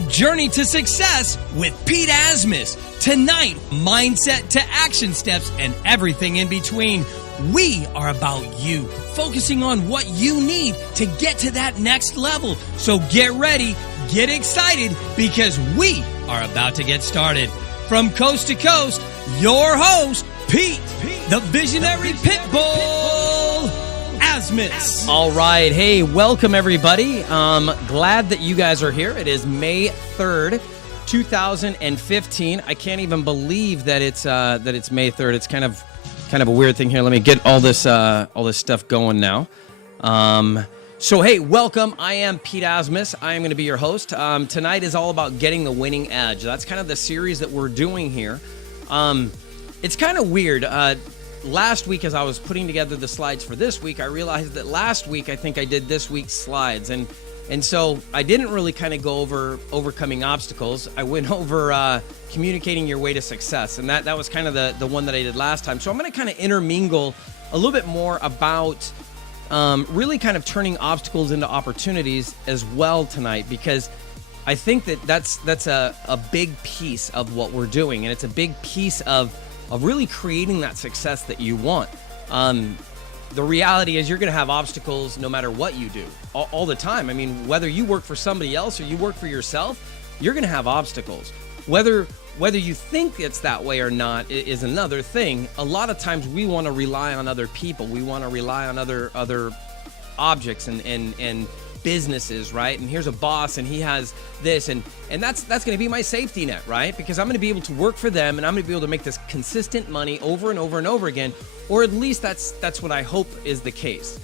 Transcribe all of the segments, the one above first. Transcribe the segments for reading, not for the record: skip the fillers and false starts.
Journey to Success with Pete Asmus. Tonight, mindset to action steps and everything in between. We are about you, focusing on what you need to get to that next level. So get ready, get excited, because we are about to get started. From coast to coast, your host, Pete, the visionary Pitbull Asmus. All right. Hey, welcome everybody. Glad that you guys are here. It is May 3rd, 2015. I can't even believe that it's May 3rd. It's kind of a weird thing here. Let me get all this stuff going now. So hey, welcome. I am Pete Asmus. I am going to be your host. Tonight is all about getting the winning edge. That's kind of the series that we're doing here. It's kind of weird. Last week, as I was putting together the slides for this week, I realized that last week I think I did this week's slides, and so I didn't really kind of go over overcoming obstacles. I went over communicating your way to success, and that was kind of the one that I did last time. So I'm going to kind of intermingle a little bit more about really kind of turning obstacles into opportunities as well tonight, because I think that's a big piece of what we're doing, and it's a big piece of really creating that success that you want. The reality is you're going to have obstacles no matter what you do all the time. I mean, whether you work for somebody else or you work for yourself, you're going to have obstacles. Whether you think it's that way or not is another thing. A lot of times we want to rely on other people. We want to rely on other objects and businesses, right? And here's a boss and he has this, and that's going to be my safety net, right? Because I'm going to be able to work for them, and I'm going to be able to make this consistent money over and over and over again, or at least that's what I hope is the case.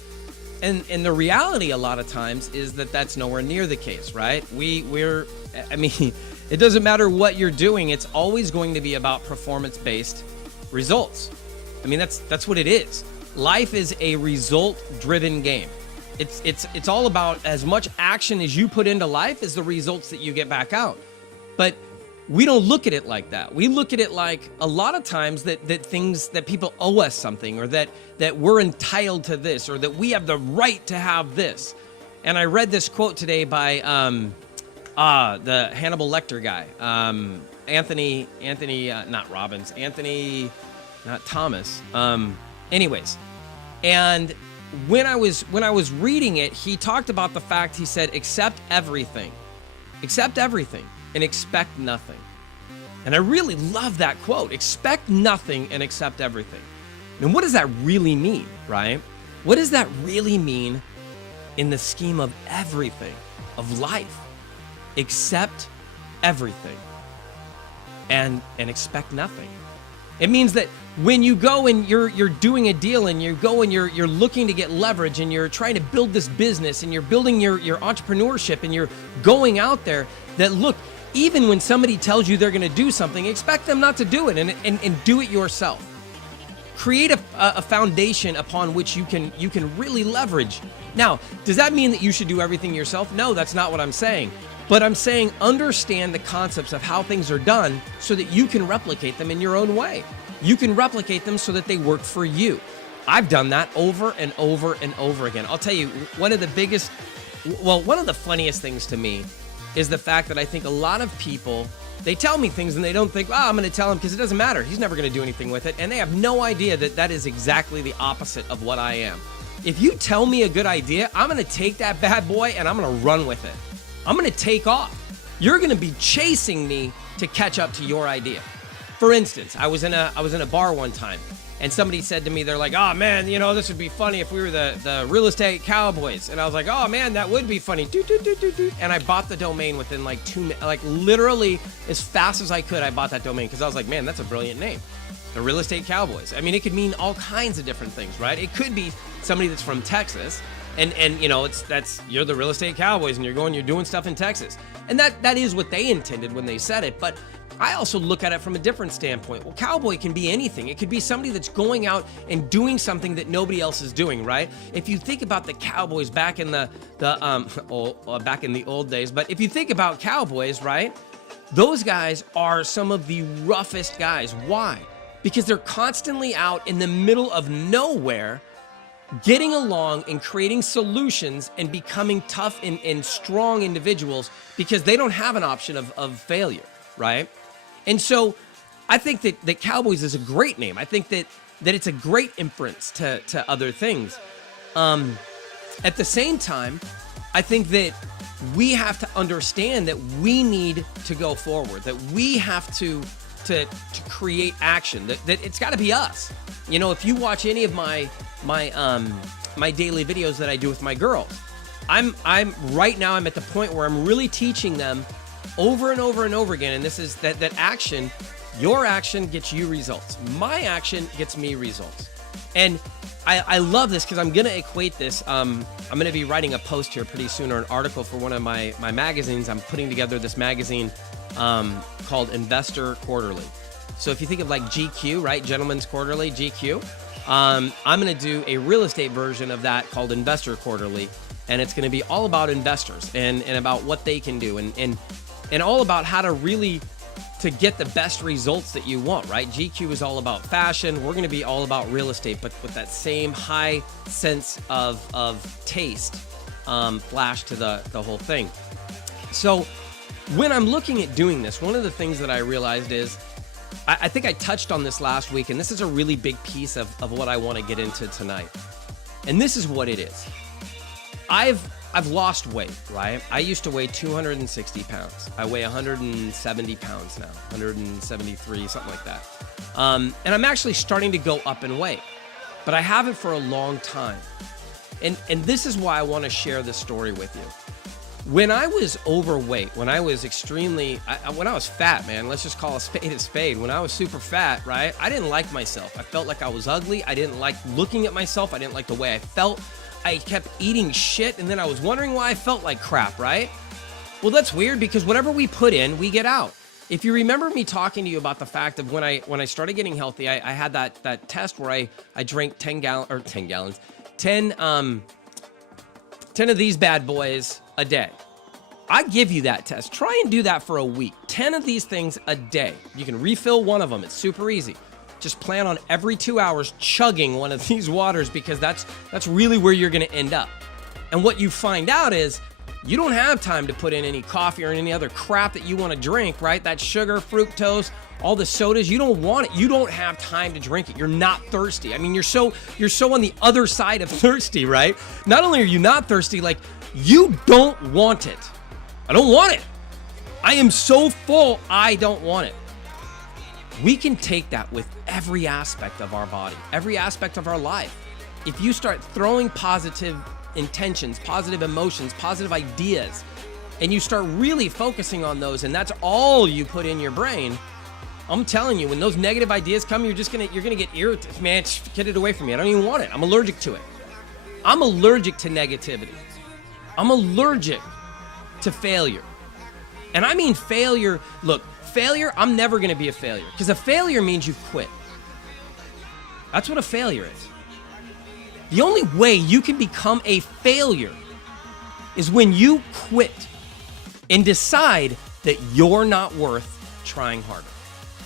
And the reality a lot of times is that that's nowhere near the case, right? I mean, it doesn't matter what you're doing, it's always going to be about performance-based results. I mean, that's what it is. Life is a result-driven game. It's all about as much action as you put into life as the results that you get back out. But we don't look at it like that. We look at it like a lot of times that things that people owe us something, or that we're entitled to this, or that we have the right to have this. And I read this quote today by the Hannibal Lecter guy, Anthony, not Thomas. Anyways, and when I was reading it, he talked about the fact, he said, accept everything, and expect nothing. And I really love that quote, expect nothing and accept everything. And what does that really mean, right? What does that really mean in the scheme of everything, of life? Accept everything and expect nothing. It means that when you go and you're doing a deal, and you go and you're looking to get leverage, and you're trying to build this business, and you're building your entrepreneurship, and you're going out there, that look, even when somebody tells you they're going to do something, expect them not to do it, and do it yourself. Create a foundation upon which you can really leverage. Now, does that mean that you should do everything yourself? No, that's not what I'm saying. But I'm saying understand the concepts of how things are done so that you can replicate them in your own way. You can replicate them so that they work for you. I've done that over and over and over again. I'll tell you, one of the funniest things to me is the fact that I think a lot of people, they tell me things and they don't think, I'm going to tell him because it doesn't matter. He's never going to do anything with it. And they have no idea that is exactly the opposite of what I am. If you tell me a good idea, I'm going to take that bad boy and I'm going to run with it. I'm going to take off. You're going to be chasing me to catch up to your idea. For instance, I was in a bar one time, and somebody said to me, they're like, oh man, this would be funny if we were the real estate cowboys. And I was like, oh man, that would be funny. And I bought the domain within like 2 minutes, like literally as fast as I could. I bought that domain because I was like, man, that's a brilliant name. The real estate cowboys. I mean, it could mean all kinds of different things, right? It could be somebody that's from Texas, and you're the real estate cowboys, and you're doing stuff in Texas. And that is what they intended when they said it. But I also look at it from a different standpoint. Well, cowboy can be anything. It could be somebody that's going out and doing something that nobody else is doing, right? If you think about the cowboys back in the old days, but if you think about cowboys, right? Those guys are some of the roughest guys. Why? Because they're constantly out in the middle of nowhere, getting along and creating solutions and becoming tough and strong individuals because they don't have an option of failure, right? And so I think that Cowboys is a great name. I think that it's a great inference to other things. At the same time, I think that we have to understand that we need to go forward, that we have to create action, that it's got to be us. You know, if you watch any of my daily videos that I do with my girls, I'm right now, I'm at the point where I'm really teaching them over and over and over again. And this is that action, your action gets you results. My action gets me results. And I love this because I'm going to equate this. I'm going to be writing a post here pretty soon, or an article for one of my magazines. I'm putting together this magazine called Investor Quarterly. So if you think of like GQ, right? Gentleman's Quarterly, GQ. I'm going to do a real estate version of that called Investor Quarterly. And it's going to be all about investors and about what they can do and all about how to really to get the best results that you want, right? GQ is all about fashion. We're going to be all about real estate, but with that same high sense of taste flash to the whole thing. So when I'm looking at doing this, one of the things that I realized is, I think I touched on this last week, and this is a really big piece of what I want to get into tonight. And this is what it is. I've lost weight, right? I used to weigh 260 pounds. I weigh 170 pounds now, 173, something like that. And I'm actually starting to go up in weight, but I haven't for a long time. And this is why I want to share this story with you. When I was overweight, when I was when I was fat, man, let's just call a spade a spade. When I was super fat, right? I didn't like myself. I felt like I was ugly. I didn't like looking at myself. I didn't like the way I felt. I kept eating shit, and then I was wondering why I felt like crap, right? Well, that's weird because whatever we put in, we get out. If you remember me talking to you about the fact of when I started getting healthy, I had that test where I drank 10 of these bad boys a day. I give you that test. Try and do that for a week. 10 of these things a day. You can refill one of them. It's super easy. Just plan on every 2 hours chugging one of these waters because that's really where you're going to end up. And what you find out is you don't have time to put in any coffee or any other crap that you want to drink, right? That sugar, fructose, all the sodas, you don't want it. You don't have time to drink it. You're not thirsty. I mean, you're so on the other side of thirsty, right? Not only are you not thirsty, like you don't want it. I don't want it. I am so full, I don't want it. We can take that with every aspect of our body, every aspect of our life. If you start throwing positive intentions, positive emotions, positive ideas, and you start really focusing on those, and that's all you put in your brain, I'm telling you, when those negative ideas come, you're gonna get irritated. Man, get it away from me. I don't even want it. I'm allergic to it. I'm allergic to negativity. I'm allergic to failure. And I mean failure, look, failure, I'm never going to be a failure because a failure means you've quit. That's what a failure is. The only way you can become a failure is when you quit and decide that you're not worth trying harder,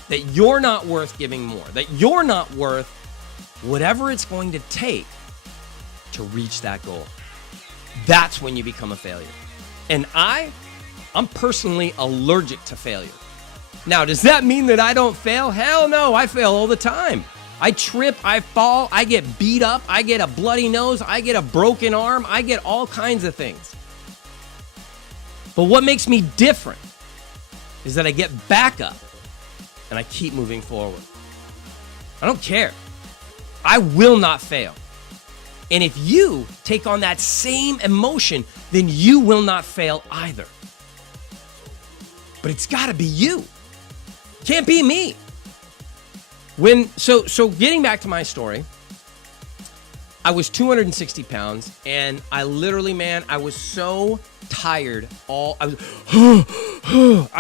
that you're not worth giving more, that you're not worth whatever it's going to take to reach that goal. That's when you become a failure. And I'm personally allergic to failure. Now, does that mean that I don't fail? Hell no, I fail all the time. I trip, I fall, I get beat up, I get a bloody nose, I get a broken arm, I get all kinds of things. But what makes me different is that I get back up and I keep moving forward. I don't care. I will not fail. And if you take on that same emotion, then you will not fail either. But it's got to be you. Can't be me. So getting back to my story, I was 260 pounds, and I literally, man, I was so tired. I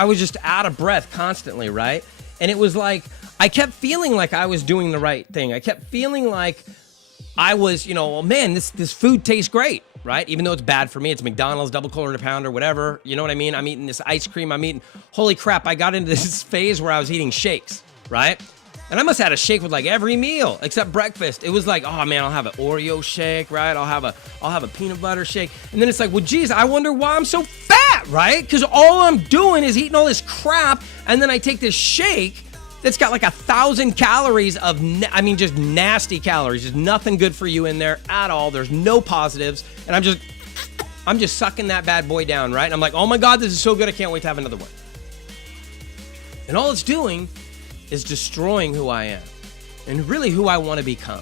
was just out of breath constantly, right? And it was like I kept feeling like I was doing the right thing. I kept feeling like I was, well, man, this food tastes great, right? Even though it's bad for me, it's McDonald's, double quarter pound or whatever. You know what I mean? I'm eating this ice cream. Holy crap, I got into this phase where I was eating shakes, right? And I must have had a shake with like every meal except breakfast. It was like, oh man, I'll have an Oreo shake, right? I'll have a peanut butter shake. And then it's like, well, geez, I wonder why I'm so fat, right? Because all I'm doing is eating all this crap, and then I take this shake that's got like 1,000 calories of, just nasty calories. There's nothing good for you in there at all. There's no positives. And I'm just sucking that bad boy down, right? And I'm like, oh my God, this is so good. I can't wait to have another one. And all it's doing is destroying who I am and really who I want to become.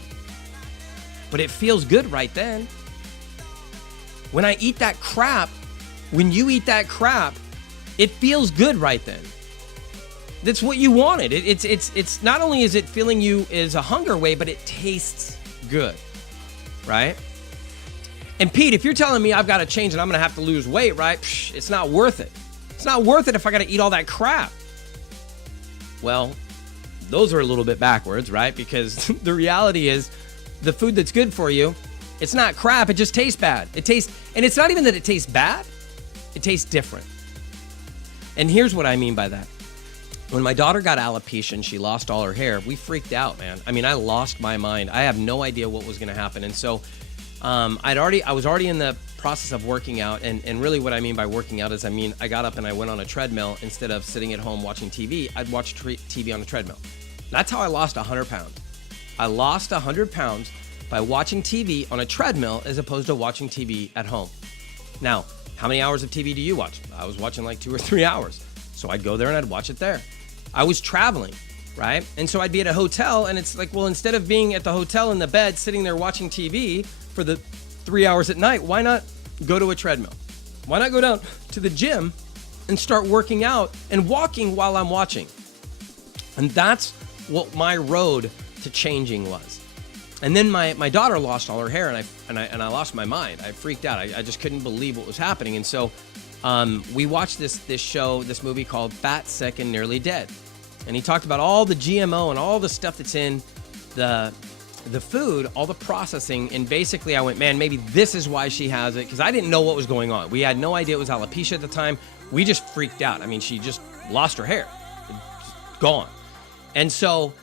But it feels good right then. When I eat that crap, when you eat that crap, it feels good right then. That's what you wanted. It's not only is it filling you as a hunger way, but it tastes good, right? And Pete, if you're telling me I've got to change and I'm going to have to lose weight, right? It's not worth it. It's not worth it if I got to eat all that crap. Well, those are a little bit backwards, right? Because the reality is the food that's good for you, it's not crap. It just tastes bad. And it's not even that it tastes bad. It tastes different. And here's what I mean by that. When my daughter got alopecia and she lost all her hair, we freaked out, man. I lost my mind. I have no idea what was going to happen. And so I was already in the process of working out. And really what I mean by working out is, I got up and I went on a treadmill. Instead of sitting at home watching TV, I'd watch TV on a treadmill. That's how I lost 100 pounds. I lost 100 pounds by watching TV on a treadmill as opposed to watching TV at home. Now, how many hours of TV do you watch? I was watching like 2 or 3 hours. So I'd go there and I'd watch it there. I was traveling, right? And so I'd be at a hotel and it's like, well, instead of being at the hotel in the bed, sitting there watching TV for the 3 hours at night, why not go to a treadmill? Why not go down to the gym and start working out and walking while I'm watching? And that's what my road to changing was. And then my daughter lost all her hair and I lost my mind. I freaked out. I just couldn't believe what was happening. And so we watched this movie called Fat, Sick, and Nearly Dead. And he talked about all the GMO and all the stuff that's in the food, all the processing. And basically I went, man, maybe this is why she has it. Because I didn't know what was going on. We had no idea it was alopecia at the time. We just freaked out. She just lost her hair. Gone. And so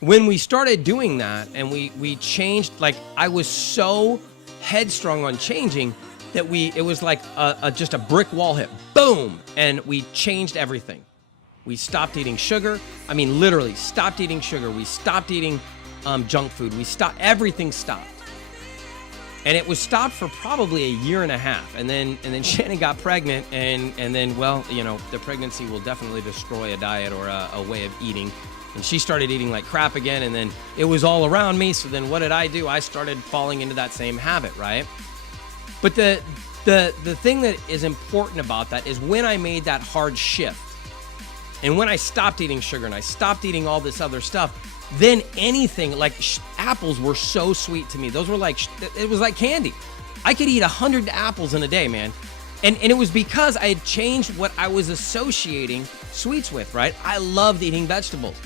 when we started doing that and we changed, like I was so headstrong on changing that it was like just a brick wall hit, boom, and we changed everything. We stopped eating sugar. Literally stopped eating sugar. We stopped eating junk food. Everything stopped. And it was stopped for probably a year and a half. And then Shannon got pregnant and then, the pregnancy will definitely destroy a diet or a way of eating. And she started eating like crap again, and then it was all around me. So then what did I do? I started falling into that same habit, right? But the thing that is important about that is when I made that hard shift and when I stopped eating sugar and I stopped eating all this other stuff, then anything like apples were so sweet to me. Those were it was like candy. I could eat 100 apples in a day, man. And it was because I had changed what I was associating sweets with, right? I loved eating vegetables.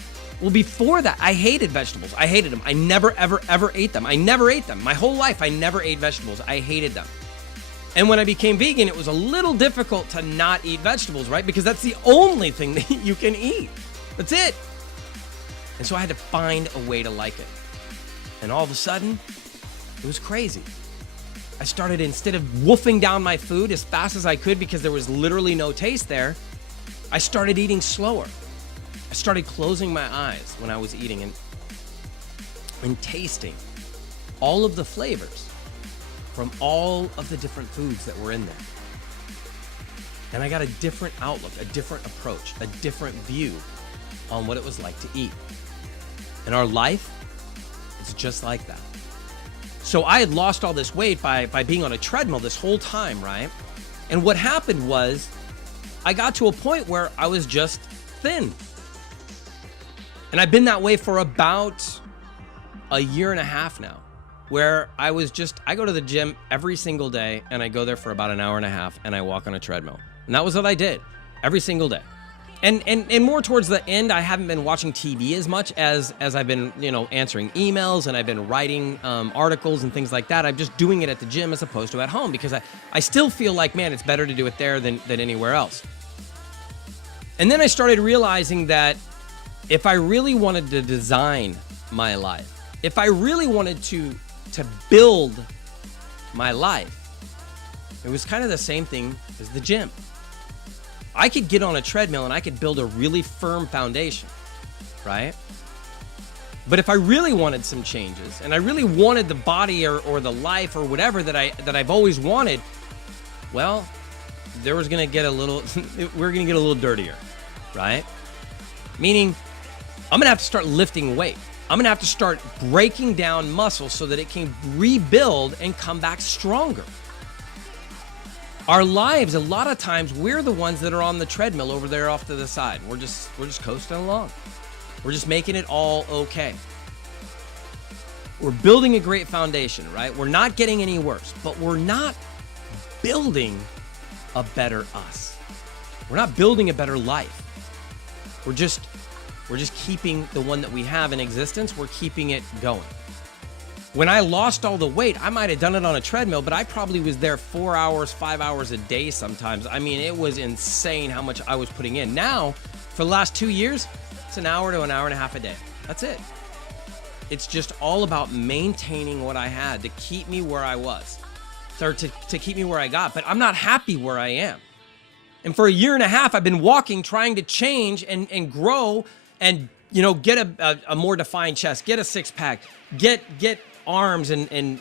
Well, before that, I hated vegetables. I hated them. I never, ever, ever ate them. I never ate them. My whole life, I never ate vegetables. I hated them. And when I became vegan, it was a little difficult to not eat vegetables, right? Because that's the only thing that you can eat. That's it. And so I had to find a way to like it. And all of a sudden, it was crazy. I started, instead of wolfing down my food as fast as I could because there was literally no taste there, I started eating slower. I started closing my eyes when I was eating and tasting all of the flavors from all of the different foods that were in there. And I got a different outlook, a different approach, a different view on what it was like to eat. And our life is just like that. So I had lost all this weight by being on a treadmill this whole time, right? And what happened was I got to a point where I was just thin. And I've been that way for about a year and a half now, where I go to the gym every single day and I go there for about an hour and a half and I walk on a treadmill. And that was what I did every single day. And more towards the end, I haven't been watching TV as much as I've been, answering emails and I've been writing articles and things like that. I'm just doing it at the gym as opposed to at home because I still feel like, man, it's better to do it there than anywhere else. And then I started realizing that if I really wanted to design my life, if I really wanted to build my life, it was kind of the same thing as the gym. I could get on a treadmill and I could build a really firm foundation, right? But if I really wanted some changes and I really wanted the body or the life or whatever that I've always wanted, well, we're gonna get a little dirtier, right? Meaning, I'm gonna have to start lifting weight. I'm gonna have to start breaking down muscle so that it can rebuild and come back stronger. Our lives, a lot of times, we're the ones that are on the treadmill over there off to the side. We're just coasting along. We're just making it all okay. We're building a great foundation, right? We're not getting any worse, but we're not building a better us. We're not building a better life. We're just keeping the one that we have in existence. We're keeping it going. When I lost all the weight, I might have done it on a treadmill, but I probably was there 4 hours, 5 hours a day sometimes. I mean, it was insane how much I was putting in. Now, for the last 2 years, it's an hour to an hour and a half a day. That's it. It's just all about maintaining what I had to keep me where I was, or to keep me where I got. But I'm not happy where I am. And for a year and a half, I've been walking, trying to change and grow and, get a more defined chest, get a six-pack, get arms and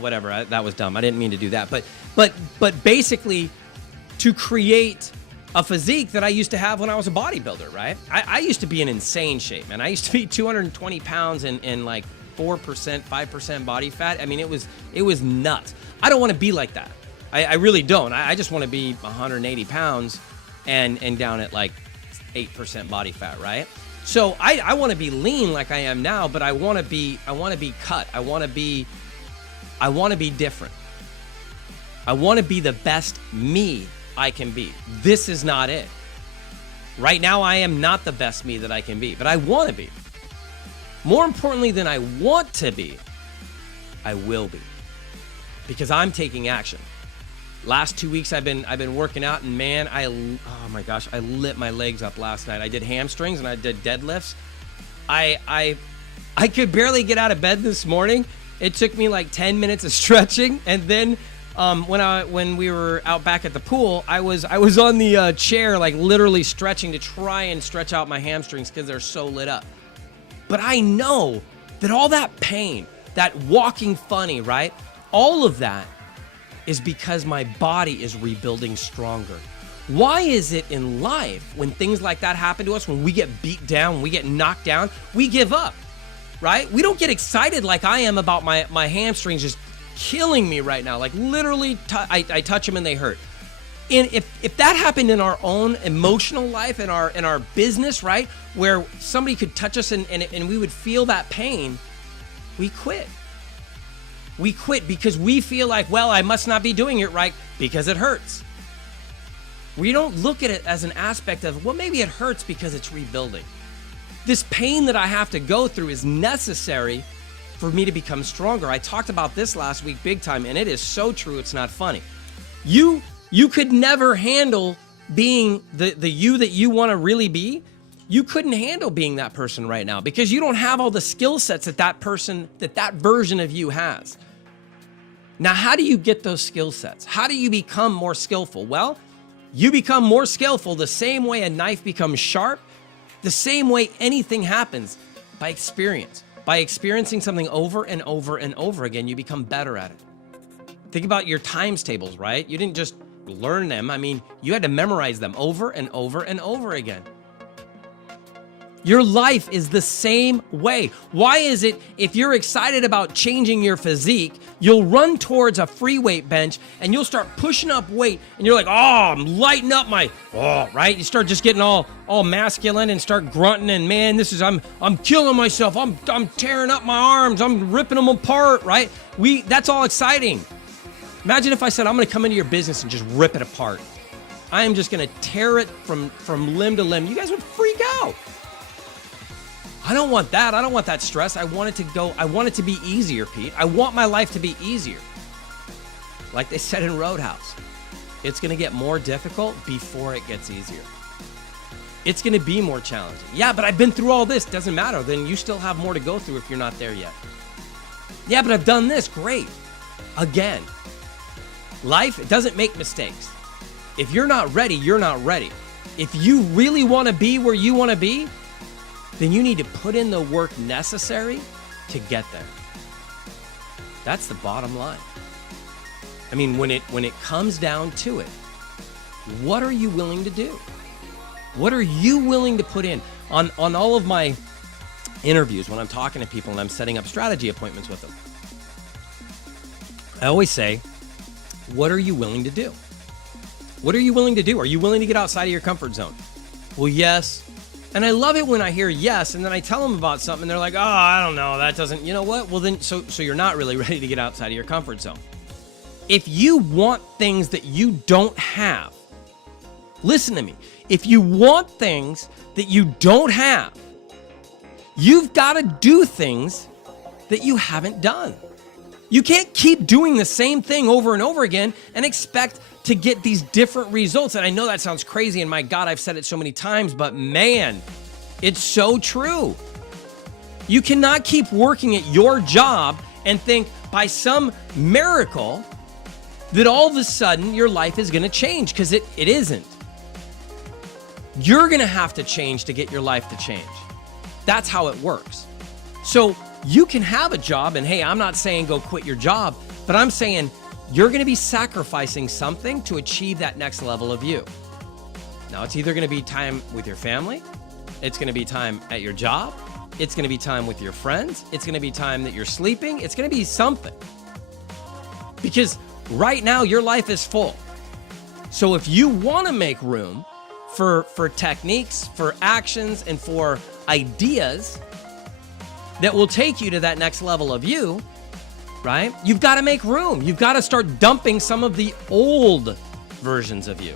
whatever. That was dumb. I didn't mean to do that. But basically to create a physique that I used to have when I was a bodybuilder, right? I used to be in insane shape, man. I used to be 220 pounds and like 4%, 5% body fat. I mean, it was nuts. I don't want to be like that. I really don't. I just want to be 180 pounds and down at like 8% body fat, right? So I want to be lean like I am now, but I want to be cut. I want to be different. I want to be the best me I can be. This is not it. Right now, I am not the best me that I can be, but I want to be. More importantly than I want to be, I will be. Because I'm taking action. Last 2 weeks I've been working out, and man, oh my gosh, I lit my legs up last night. I did hamstrings and I did deadlifts. I could barely get out of bed this morning. It took me like 10 minutes of stretching, and then when we were out back at the pool, I was on the chair, like literally stretching to try and stretch out my hamstrings because they're so lit up. But I know that all that pain, that walking funny, right? All of that is because my body is rebuilding stronger. Why is it in life when things like that happen to us, when we get beat down, when we get knocked down, we give up, right? We don't get excited like I am about my hamstrings just killing me right now. Like literally, I touch them and they hurt. And if that happened in our own emotional life, in our business, right, where somebody could touch us and we would feel that pain, we quit. We quit because we feel like, well, I must not be doing it right because it hurts. We don't look at it as an aspect of, well, maybe it hurts because it's rebuilding. This pain that I have to go through is necessary for me to become stronger. I talked about this last week big time, and it is so true, it's not funny. You could never handle being the you that you want to really be. You couldn't handle being that person right now because you don't have all the skill sets that version of you has. Now, how do you get those skill sets? How do you become more skillful? Well, you become more skillful the same way a knife becomes sharp, the same way anything happens, by experience. By experiencing something over and over and over again, you become better at it. Think about your times tables, right? You didn't just learn them. I mean, you had to memorize them over and over and over again. Your life is the same way. Why is it if you're excited about changing your physique, you'll run towards a free weight bench and you'll start pushing up weight and you're like, oh, I'm lighting up right? You start just getting all masculine and start grunting and man, I'm killing myself. I'm tearing up my arms. I'm ripping them apart, right? That's all exciting. Imagine if I said, I'm going to come into your business and just rip it apart. I am just going to tear it from limb to limb. You guys would freak out. I don't want that. I don't want that stress. I want it to be easier, Pete. I want my life to be easier. Like they said in Roadhouse, it's going to get more difficult before it gets easier. It's going to be more challenging. Yeah, but I've been through all this. Doesn't matter. Then you still have more to go through if you're not there yet. Yeah, but I've done this. Great. Again, life doesn't make mistakes. If you're not ready, you're not ready. If you really want to be where you want to be, then you need to put in the work necessary to get there. That's the bottom line. I mean, when it comes down to it, what are you willing to do? What are you willing to put in? On all of my interviews, when I'm talking to people and I'm setting up strategy appointments with them, I always say, what are you willing to do? What are you willing to do? Are you willing to get outside of your comfort zone? Well, yes. And I love it when I hear yes, and then I tell them about something, and they're like, oh, I don't know, that doesn't, you know what? Well, then, so you're not really ready to get outside of your comfort zone. If you want things that you don't have, listen to me. If you want things that you don't have, you've got to do things that you haven't done. You can't keep doing the same thing over and over again and expect to get these different results. And I know that sounds crazy, and my God, I've said it so many times, but man, it's so true. You cannot keep working at your job and think by some miracle that all of a sudden your life is going to change, because it isn't. You're going to have to change to get your life to change. That's how it works. So you can have a job, and hey, I'm not saying go quit your job, but I'm saying you're going to be sacrificing something to achieve that next level of you. Now, it's either going to be time with your family, it's going to be time at your job, it's going to be time with your friends, it's going to be time that you're sleeping, it's going to be something. Because right now, your life is full. So if you want to make room for techniques, for actions, and for ideas that will take you to that next level of you, right? You've got to make room. You've got to start dumping some of the old versions of you.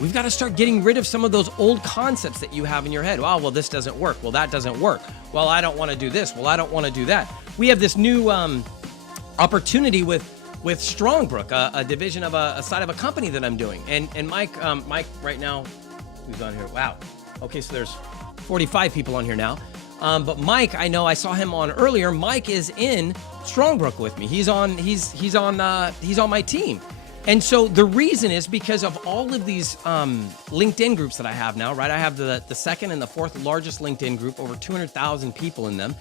We've got to start getting rid of some of those old concepts that you have in your head. Oh, well, this doesn't work. Well, that doesn't work. Well, I don't want to do this. Well, I don't want to do that. We have this new opportunity with Strongbrook, a division of a side of a company that I'm doing. And Mike right now, who's on here? Wow. Okay, so there's 45 people on here now. But Mike, I know I saw him on earlier. Mike is in Strongbrook with me. He's on my team. And so the reason is because of all of these LinkedIn groups that I have now, right? I have the second and the fourth largest LinkedIn group, over 200,000 people in them.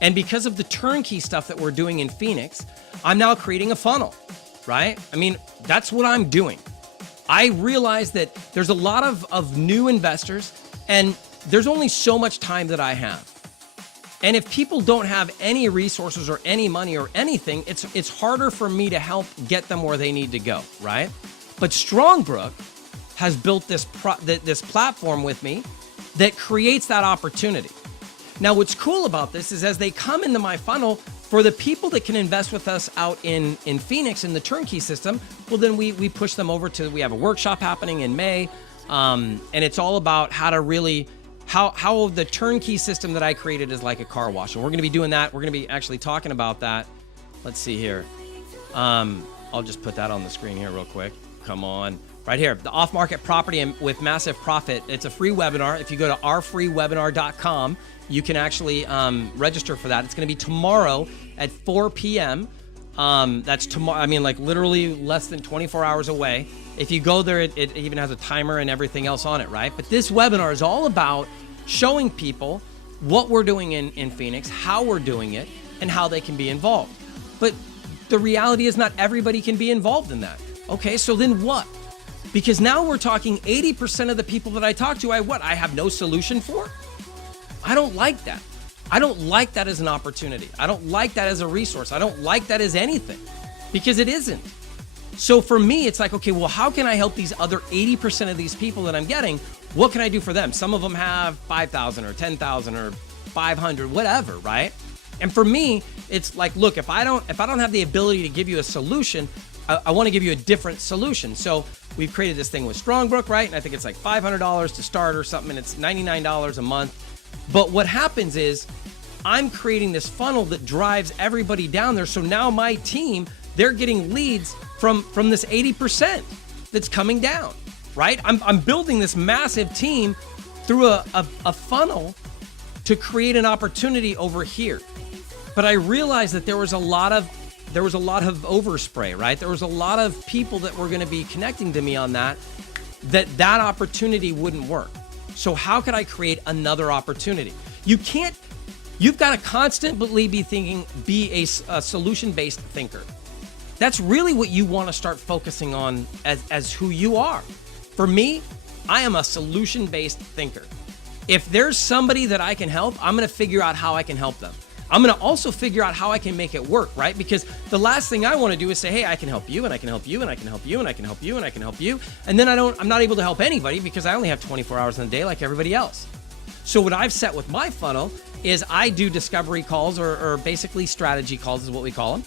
And because of the turnkey stuff that we're doing in Phoenix, I'm now creating a funnel, right? I mean, that's what I'm doing. I realize that there's a lot of new investors, and there's only so much time that I have. And if people don't have any resources or any money or anything, it's harder for me to help get them where they need to go, right? But Strongbrook has built this platform with me that creates that opportunity. Now, what's cool about this is as they come into my funnel, for the people that can invest with us out in Phoenix in the turnkey system, well, then we push them over to, we have a workshop happening in May, and it's all about how to really, how the turnkey system that I created is like a car wash. And we're going to be doing that. We're going to be actually talking about that. Let's see here. I'll just put that on the screen here real quick. Come on. Right here, the off-market property with massive profit. It's a free webinar. If you go to ourfreewebinar.com, you can actually register for that. It's going to be tomorrow at 4 p.m. That's tomorrow. I mean, like literally less than 24 hours away. If you go there, it even has a timer and everything else on it, right? But this webinar is all about showing people what we're doing in Phoenix, how we're doing it, and how they can be involved. But the reality is not everybody can be involved in that. Okay, so then what? Because now we're talking 80% of the people that I talk to, I have no solution for? I don't like that. I don't like that as an opportunity. I don't like that as a resource. I don't like that as anything, because it isn't. So for me, it's like, okay, well, how can I help these other 80% of these people that I'm getting? What can I do for them? Some of them have 5,000 or 10,000 or 500, whatever, right? And for me, it's like, look, if I don't have the ability to give you a solution, I want to give you a different solution. So we've created this thing with Strongbrook, right? And I think it's like $500 to start or something, and it's $99 a month. But what happens is I'm creating this funnel that drives everybody down there. So now my team, they're getting leads from this 80% that's coming down. right? I'm building this massive team through a funnel to create an opportunity over here. But I realized that there was a lot of overspray, right? There was a lot of people that were going to be connecting to me on that opportunity wouldn't work. So how could I create another opportunity? You've got to constantly be a solution-based thinker. That's really what you want to start focusing on as who you are. For me, I am a solution-based thinker. If there's somebody that I can help, I'm going to figure out how I can help them. I'm going to also figure out how I can make it work, right? Because the last thing I want to do is say, hey, I can help you, and I can help you, and I can help you, and I can help you, and I can help you. And then I'm not able to help anybody because I only have 24 hours in a day like everybody else. So what I've set with my funnel is I do discovery calls or basically strategy calls is what we call them.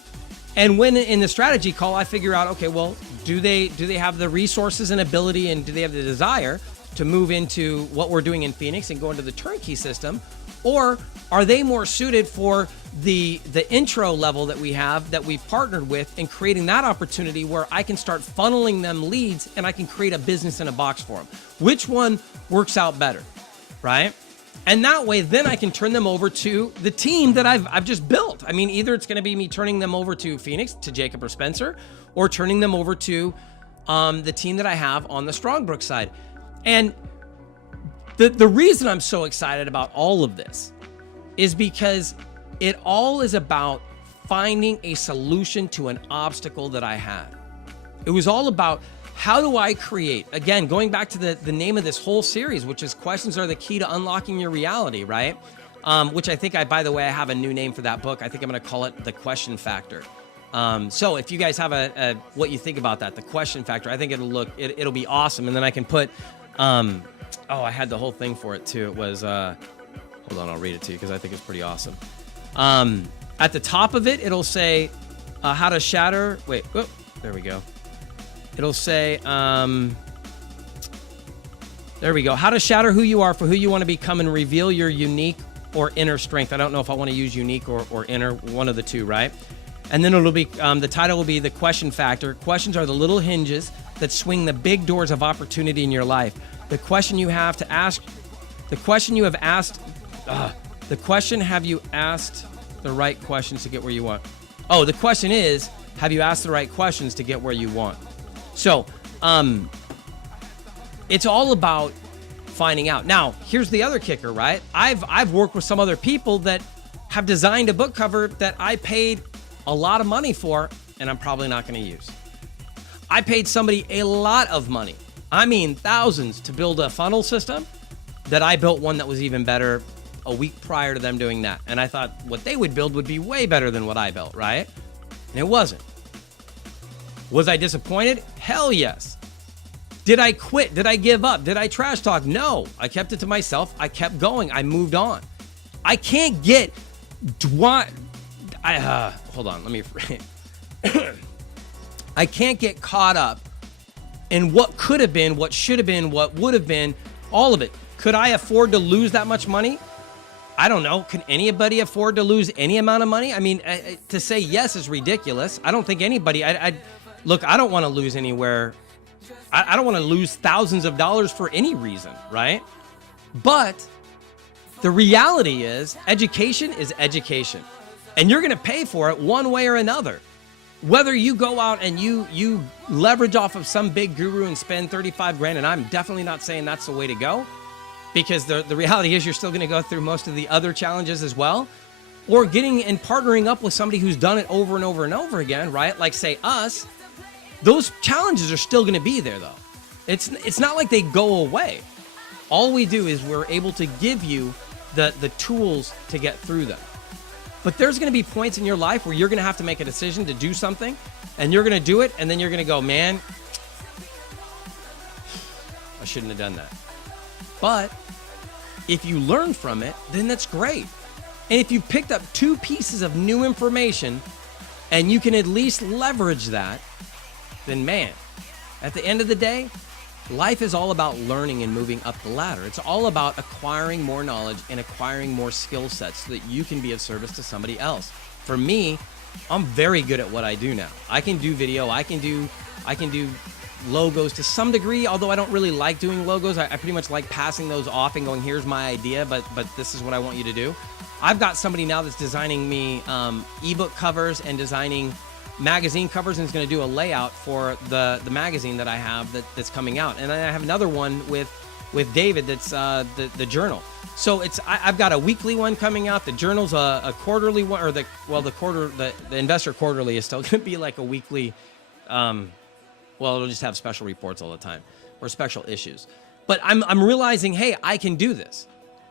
And when in the strategy call, I figure out, okay, well, do they have the resources and ability, and do they have the desire to move into what we're doing in Phoenix and go into the turnkey system? Or are they more suited for the intro level that we have, that we've partnered with, and creating that opportunity where I can start funneling them leads and I can create a business in a box for them? Which one works out better, right? And that way, then I can turn them over to the team that I've just built. I mean, either it's going to be me turning them over to Phoenix, to Jacob or Spencer, or turning them over to the team that I have on the Strongbrook side. And the reason I'm so excited about all of this is because it all is about finding a solution to an obstacle that I had. It was all about, how do I create, again, going back to the name of this whole series, which is Questions Are the Key to Unlocking Your Reality, right? Which I think by the way, I have a new name for that book. I think I'm going to call it The Question Factor. So if you guys have what you think about that, The Question Factor, I think it'll be awesome. And then I can put, I had the whole thing for it too. It was, hold on, I'll read it to you because I think it's pretty awesome. At the top of it, it'll say, how to shatter, there we go. It'll say, there we go. How to shatter who you are for who you want to become and reveal your unique or inner strength. I don't know if I want to use unique or inner, one of the two, right? And then it'll be, the title will be The Question Factor. Questions are the little hinges that swing the big doors of opportunity in your life. The question you have to ask, the question you have asked, the question, have you asked the right questions to get where you want? Oh, the question is, have you asked the right questions to get where you want? So, it's all about finding out. Now, here's the other kicker, right? I've worked with some other people that have designed a book cover that I paid a lot of money for, and I'm probably not going to use. I paid somebody a lot of money, I mean thousands, to build a funnel system that I built one that was even better a week prior to them doing that. And I thought what they would build would be way better than what I built, right? And it wasn't. Was I disappointed? Hell yes. Did I quit? Did I give up? Did I trash talk? No. I kept it to myself. I kept going. I moved on. I can't get... hold on. Let me... I can't get caught up in what could have been, what should have been, what would have been, all of it. Could I afford to lose that much money? I don't know. Can anybody afford to lose any amount of money? I mean, to say yes is ridiculous. I don't think anybody... Look, I don't want to lose anywhere. I don't want to lose thousands of dollars for any reason, right? But the reality is education is education. And you're going to pay for it one way or another. Whether you go out and you leverage off of some big guru and spend 35 grand, and I'm definitely not saying that's the way to go, because the reality is you're still going to go through most of the other challenges as well, or getting and partnering up with somebody who's done it over and over and over again, right? Like say us. Those challenges are still going to be there, though. It's not like they go away. All we do is we're able to give you the tools to get through them. But there's going to be points in your life where you're going to have to make a decision to do something, and you're going to do it, and then you're going to go, man, I shouldn't have done that. But if you learn from it, then that's great. And if you picked up 2 pieces of new information and you can at least leverage that, then man, at the end of the day, life is all about learning and moving up the ladder. It's all about acquiring more knowledge and acquiring more skill sets so that you can be of service to somebody else. For me, I'm very good at what I do now. I can do video, I can do logos to some degree, although I don't really like doing logos. I pretty much like passing those off and going, here's my idea, but this is what I want you to do. I've got somebody now that's designing me ebook covers and designing magazine covers, and is going to do a layout for the magazine that I have that's coming out. And then I have another one with David that's the journal. So I've got a weekly one coming out. The journal's a quarterly one, or the Investor Quarterly is still going to be like a weekly. It'll just have special reports all the time, or special issues. But I'm realizing, hey, I can do this.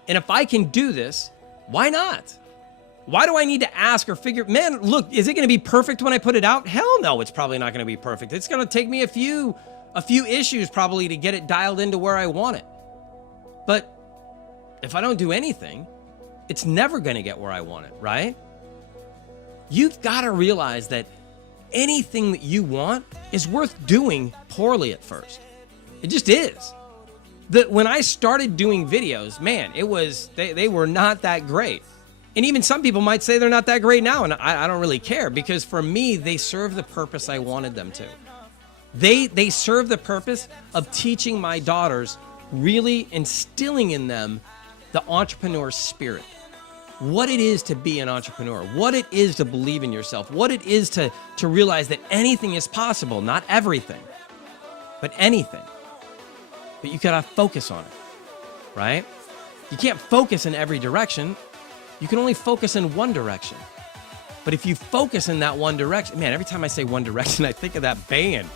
And if I can do this, why not? Why do I need to ask or figure, man, look, is it going to be perfect when I put it out? Hell no, it's probably not going to be perfect. It's going to take me a few issues probably to get it dialed into where I want it. But if I don't do anything, it's never going to get where I want it, right? You've got to realize that anything that you want is worth doing poorly at first. It just is. When I started doing videos, man, they were not that great. And even some people might say they're not that great now, and I don't really care, because for me, they serve the purpose I wanted them to. They serve the purpose of teaching my daughters, really instilling in them the entrepreneur spirit. What it is to be an entrepreneur, what it is to believe in yourself, what it is to realize that anything is possible, not everything, but anything. But you gotta focus on it, right? You can't focus in every direction. You can only focus in one direction. But if you focus in that one direction, man, every time I say One Direction, I think of that band.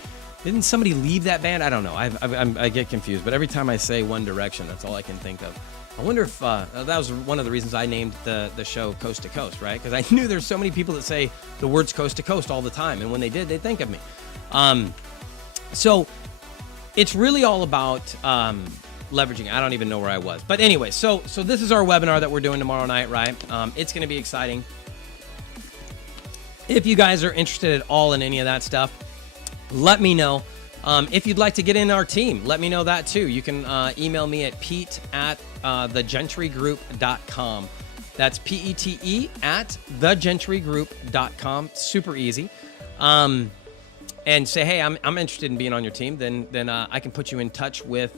Didn't somebody leave that band? I don't know. I get confused. But every time I say One Direction, that's all I can think of. I wonder if that was one of the reasons I named the show Coast to Coast, right? Because I knew there's so many people that say the words coast to coast all the time. And when they did, they'd think of me. So it's really all about leveraging. I don't even know where I was. But anyway, so this is our webinar that we're doing tomorrow night, right? It's going to be exciting. If you guys are interested at all in any of that stuff, let me know. If you'd like to get in our team, let me know that too. You can email me at pete@thegentrygroup.com. That's PETE at thegentrygroup.com. Super easy. And say, hey, I'm interested in being on your team. Then I can put you in touch with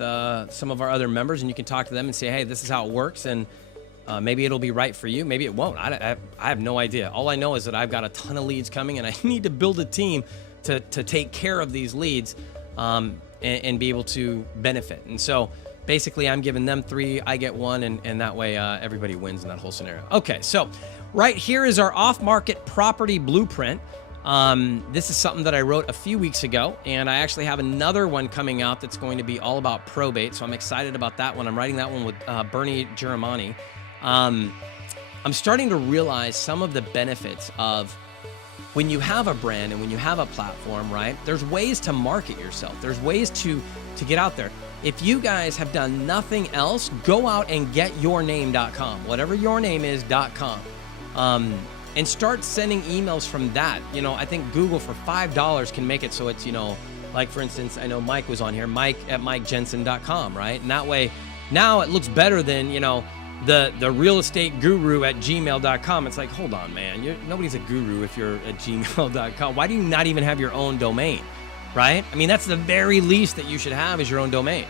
some of our other members, and you can talk to them and say, hey, this is how it works, and maybe it'll be right for you. Maybe it won't. I have no idea. All I know is that I've got a ton of leads coming, and I need to build a team to take care of these leads and be able to benefit. And so basically I'm giving them 3, I get 1, and that way everybody wins in that whole scenario. Okay, so right here is our off-market property blueprint. This is something that I wrote a few weeks ago, and I actually have another one coming out that's going to be all about probate, so I'm excited about that one. I'm writing that one with Bernie Giramani. I'm starting to realize some of the benefits of when you have a brand and when you have a platform, right? There's ways to market yourself. There's ways to get out there. If you guys have done nothing else, go out and get yourname.com, whatever your name is.com. And start sending emails from that. You know, I think Google for $5 can make it so it's, like for instance, I know Mike was on here, Mike@MikeJensen.com, right? And that way, now it looks better than, the real estate guru at gmail.com. It's like, hold on, man. Nobody's a guru if you're at gmail.com. Why do you not even have your own domain, right? I mean, that's the very least that you should have is your own domain.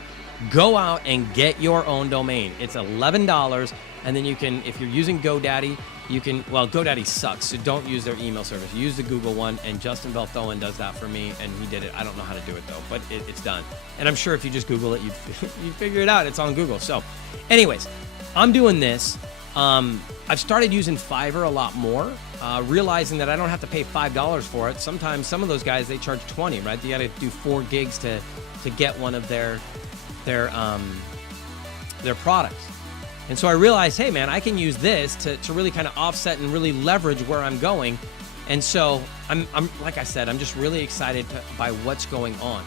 Go out and get your own domain. It's $11, and then you can, if you're using GoDaddy, GoDaddy sucks, so don't use their email service. Use the Google one, and Justin Velthoen does that for me, and he did it. I don't know how to do it, though, but it's done. And I'm sure if you just Google it, you figure it out. It's on Google. So anyways, I'm doing this. I've started using Fiverr a lot more, realizing that I don't have to pay $5 for it. Sometimes some of those guys, they charge $20, right? You got to do 4 gigs to get one of their products. And so I realized, hey man, I can use this to really kind of offset and really leverage where I'm going. And so I'm like I said, I'm just really excited by what's going on.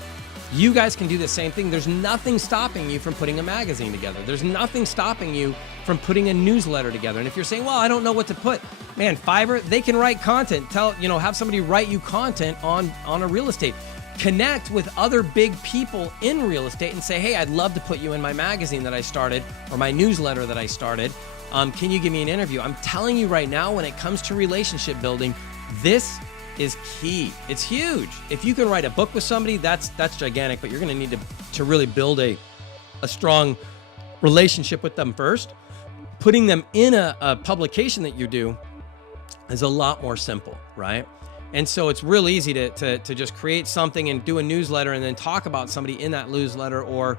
You guys can do the same thing. There's nothing stopping you from putting a magazine together. There's nothing stopping you from putting a newsletter together. And if you're saying, well, I don't know what to put, man, Fiverr, they can write content. Have somebody write you content on a real estate. Connect with other big people in real estate and say, hey, I'd love to put you in my magazine that I started or my newsletter that I started. Can you give me an interview? I'm telling you right now, when it comes to relationship building, this is key. It's huge. If you can write a book with somebody, that's gigantic, but you're going to need to really build a strong relationship with them first. Putting them in a publication that you do is a lot more simple, right? And so it's real easy to just create something and do a newsletter and then talk about somebody in that newsletter or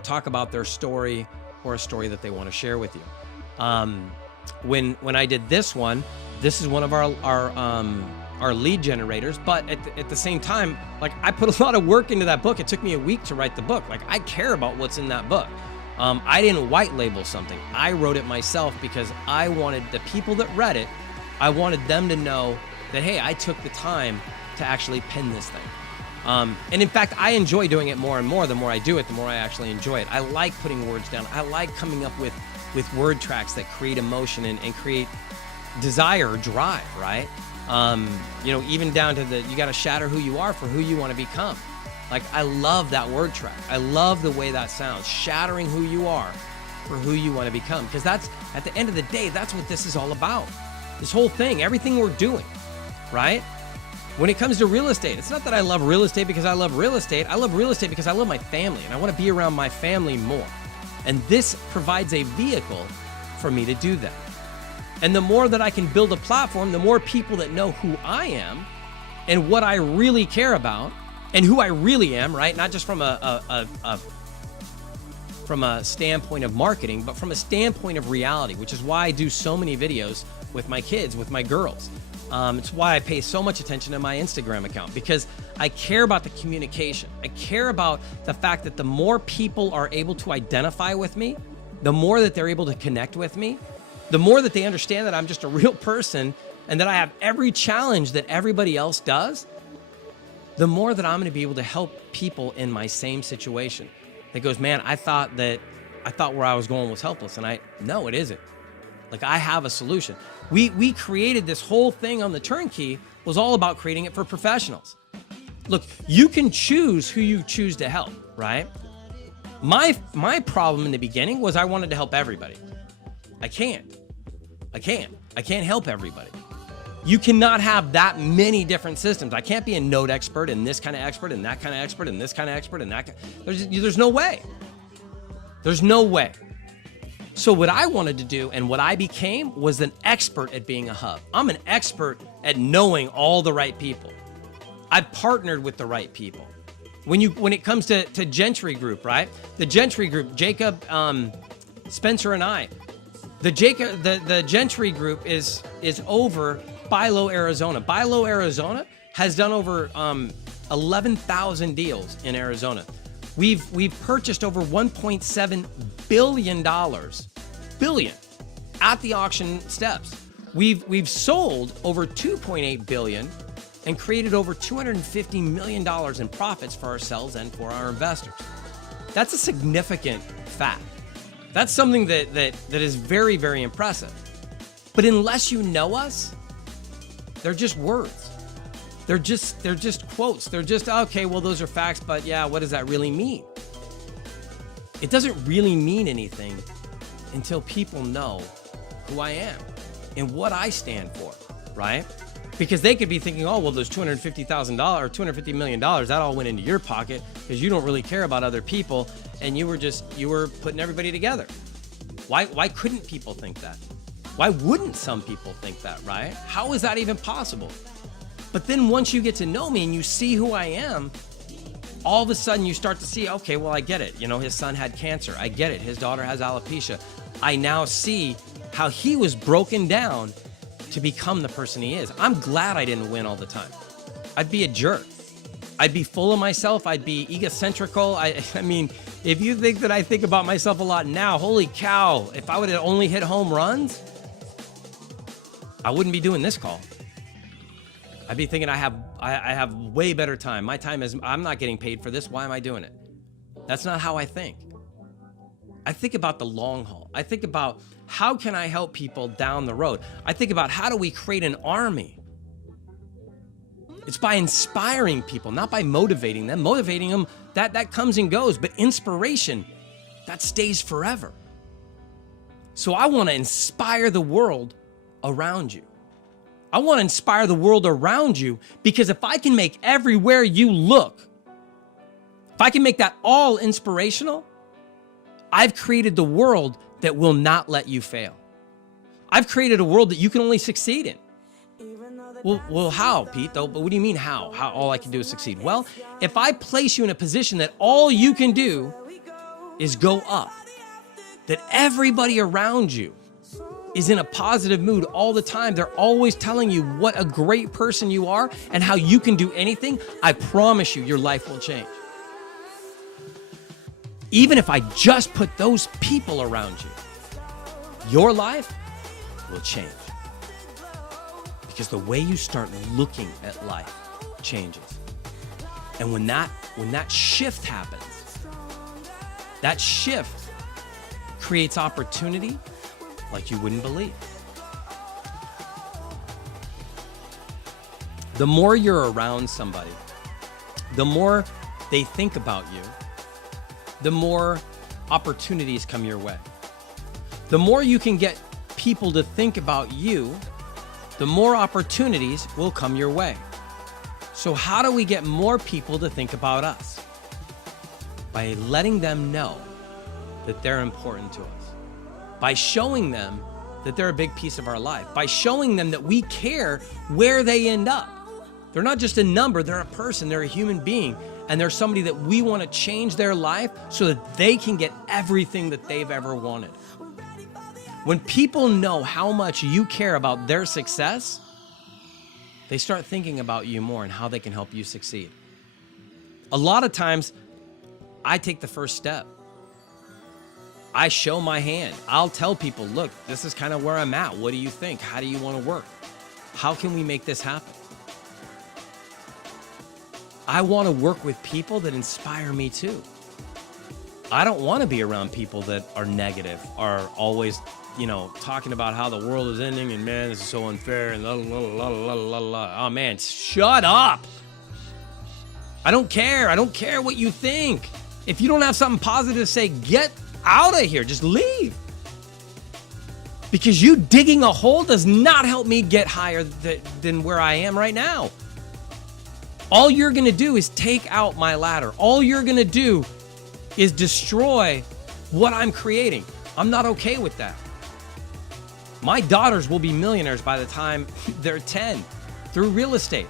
talk about their story or a story that they want to share with you. When I did this one, this is one of our lead generators, but at the same time, like, I put a lot of work into that book. It took me a week to write the book. Like, I care about what's in that book. I didn't white label something. I wrote it myself because I wanted the people that read it, I wanted them to know that, hey, I took the time to actually pen this thing. And in fact, I enjoy doing it more and more. The more I do it, the more I actually enjoy it. I like putting words down. I like coming up with word tracks that create emotion and create desire or drive, right? Even down to you got to shatter who you are for who you want to become. Like, I love that word track. I love the way that sounds, shattering who you are for who you want to become. Because that's, at the end of the day, that's what this is all about. This whole thing, everything we're doing, right? When it comes to real estate, it's not that I love real estate because I love real estate. I love real estate because I love my family and I want to be around my family more. And this provides a vehicle for me to do that. And the more that I can build a platform, the more people that know who I am and what I really care about and who I really am, right? Not just from a standpoint of marketing, but from a standpoint of reality, which is why I do so many videos with my kids, with my girls. It's why I pay so much attention to my Instagram account, because I care about the communication. I care about the fact that the more people are able to identify with me, the more that they're able to connect with me, the more that they understand that I'm just a real person and that I have every challenge that everybody else does, the more that I'm going to be able to help people in my same situation. That goes, man, I thought where I was going was helpless, and no, it isn't. Like, I have a solution. We created this whole thing on the Turnkey, was all about creating it for professionals. Look, you can choose who you choose to help, right? My problem in the beginning was I wanted to help everybody. I can't help everybody. You cannot have that many different systems. I can't be a note expert and this kind of expert and that kind of expert and this kind of expert and that. There's no way. There's no way. So what I wanted to do and what I became was an expert at being a hub. I'm an expert at knowing all the right people. I've partnered with the right people. When it comes to Gentry Group, right? The Gentry Group, Jacob, Spencer, and I. The Gentry Group is over Bilo, Arizona. Bilo, Arizona has done over 11,000 deals in Arizona. We've purchased over $1.7 billion at the auction steps. We've sold over $2.8 billion and created over $250 million in profits for ourselves and for our investors. That's a significant fact. That's something that is very, very impressive. But unless you know us, they're just words. They're just quotes. They're just, okay, well, those are facts, but yeah, what does that really mean? It doesn't really mean anything until people know who I am and what I stand for, right? Because they could be thinking, oh, well, there's $250,000 or $250 million. That all went into your pocket because you don't really care about other people and you were putting everybody together. Why couldn't people think that? Why wouldn't some people think that, right? How is that even possible? But then once you get to know me and you see who I am, all of a sudden you start to see, okay, well, I get it. You know, his son had cancer. I get it. His daughter has alopecia. I now see how he was broken down to become the person he is. I'm glad I didn't win all the time. I'd be a jerk. I'd be full of myself. I'd be egocentrical. I mean, if you think that I think about myself a lot now, holy cow, if I would have only hit home runs, I wouldn't be doing this call. I'd be thinking I have way better time. My time is, I'm not getting paid for this. Why am I doing it? That's not how I think. I think about the long haul. I think about how can I help people down the road? I think about how do we create an army? It's by inspiring people, not by motivating them. Motivating them, that comes and goes, but inspiration, that stays forever. So I want to inspire the world around you. I want to inspire the world around you, because if I can make everywhere you look, if I can make that all inspirational, I've created the world that will not let you fail. I've created a world that you can only succeed in. Well, how, Pete, though? But what do you mean how? How all I can do is succeed? Well, if I place you in a position that all you can do is go up, that everybody around you is in a positive mood all the time, they're always telling you what a great person you are and how you can do anything, I promise you, your life will change. Even if I just put those people around you, your life will change. Because the way you start looking at life changes. And when that shift happens, that shift creates opportunity like you wouldn't believe. The more you're around somebody, the more they think about you, the more opportunities come your way. The more you can get people to think about you, the more opportunities will come your way. So how do we get more people to think about us? By letting them know that they're important to us. By showing them that they're a big piece of our life. By showing them that we care where they end up. They're not just a number, they're a person, they're a human being, and they're somebody that we want to change their life so that they can get everything that they've ever wanted. When people know how much you care about their success, they start thinking about you more and how they can help you succeed. A lot of times, I take the first step. I show my hand. I'll tell people, look, this is kind of where I'm at. What do you think? How do you want to work? How can we make this happen? I want to work with people that inspire me too. I don't want to be around people that are negative, are always, talking about how the world is ending and man, this is so unfair and la la la la la la. Oh man, shut up. I don't care. I don't care what you think. If you don't have something positive to say, get out of here. Just leave. Because you digging a hole does not help me get higher than where I am right now. All you're going to do is take out my ladder. All you're going to do is destroy what I'm creating. I'm not okay with that. My daughters will be millionaires by the time they're 10 through real estate.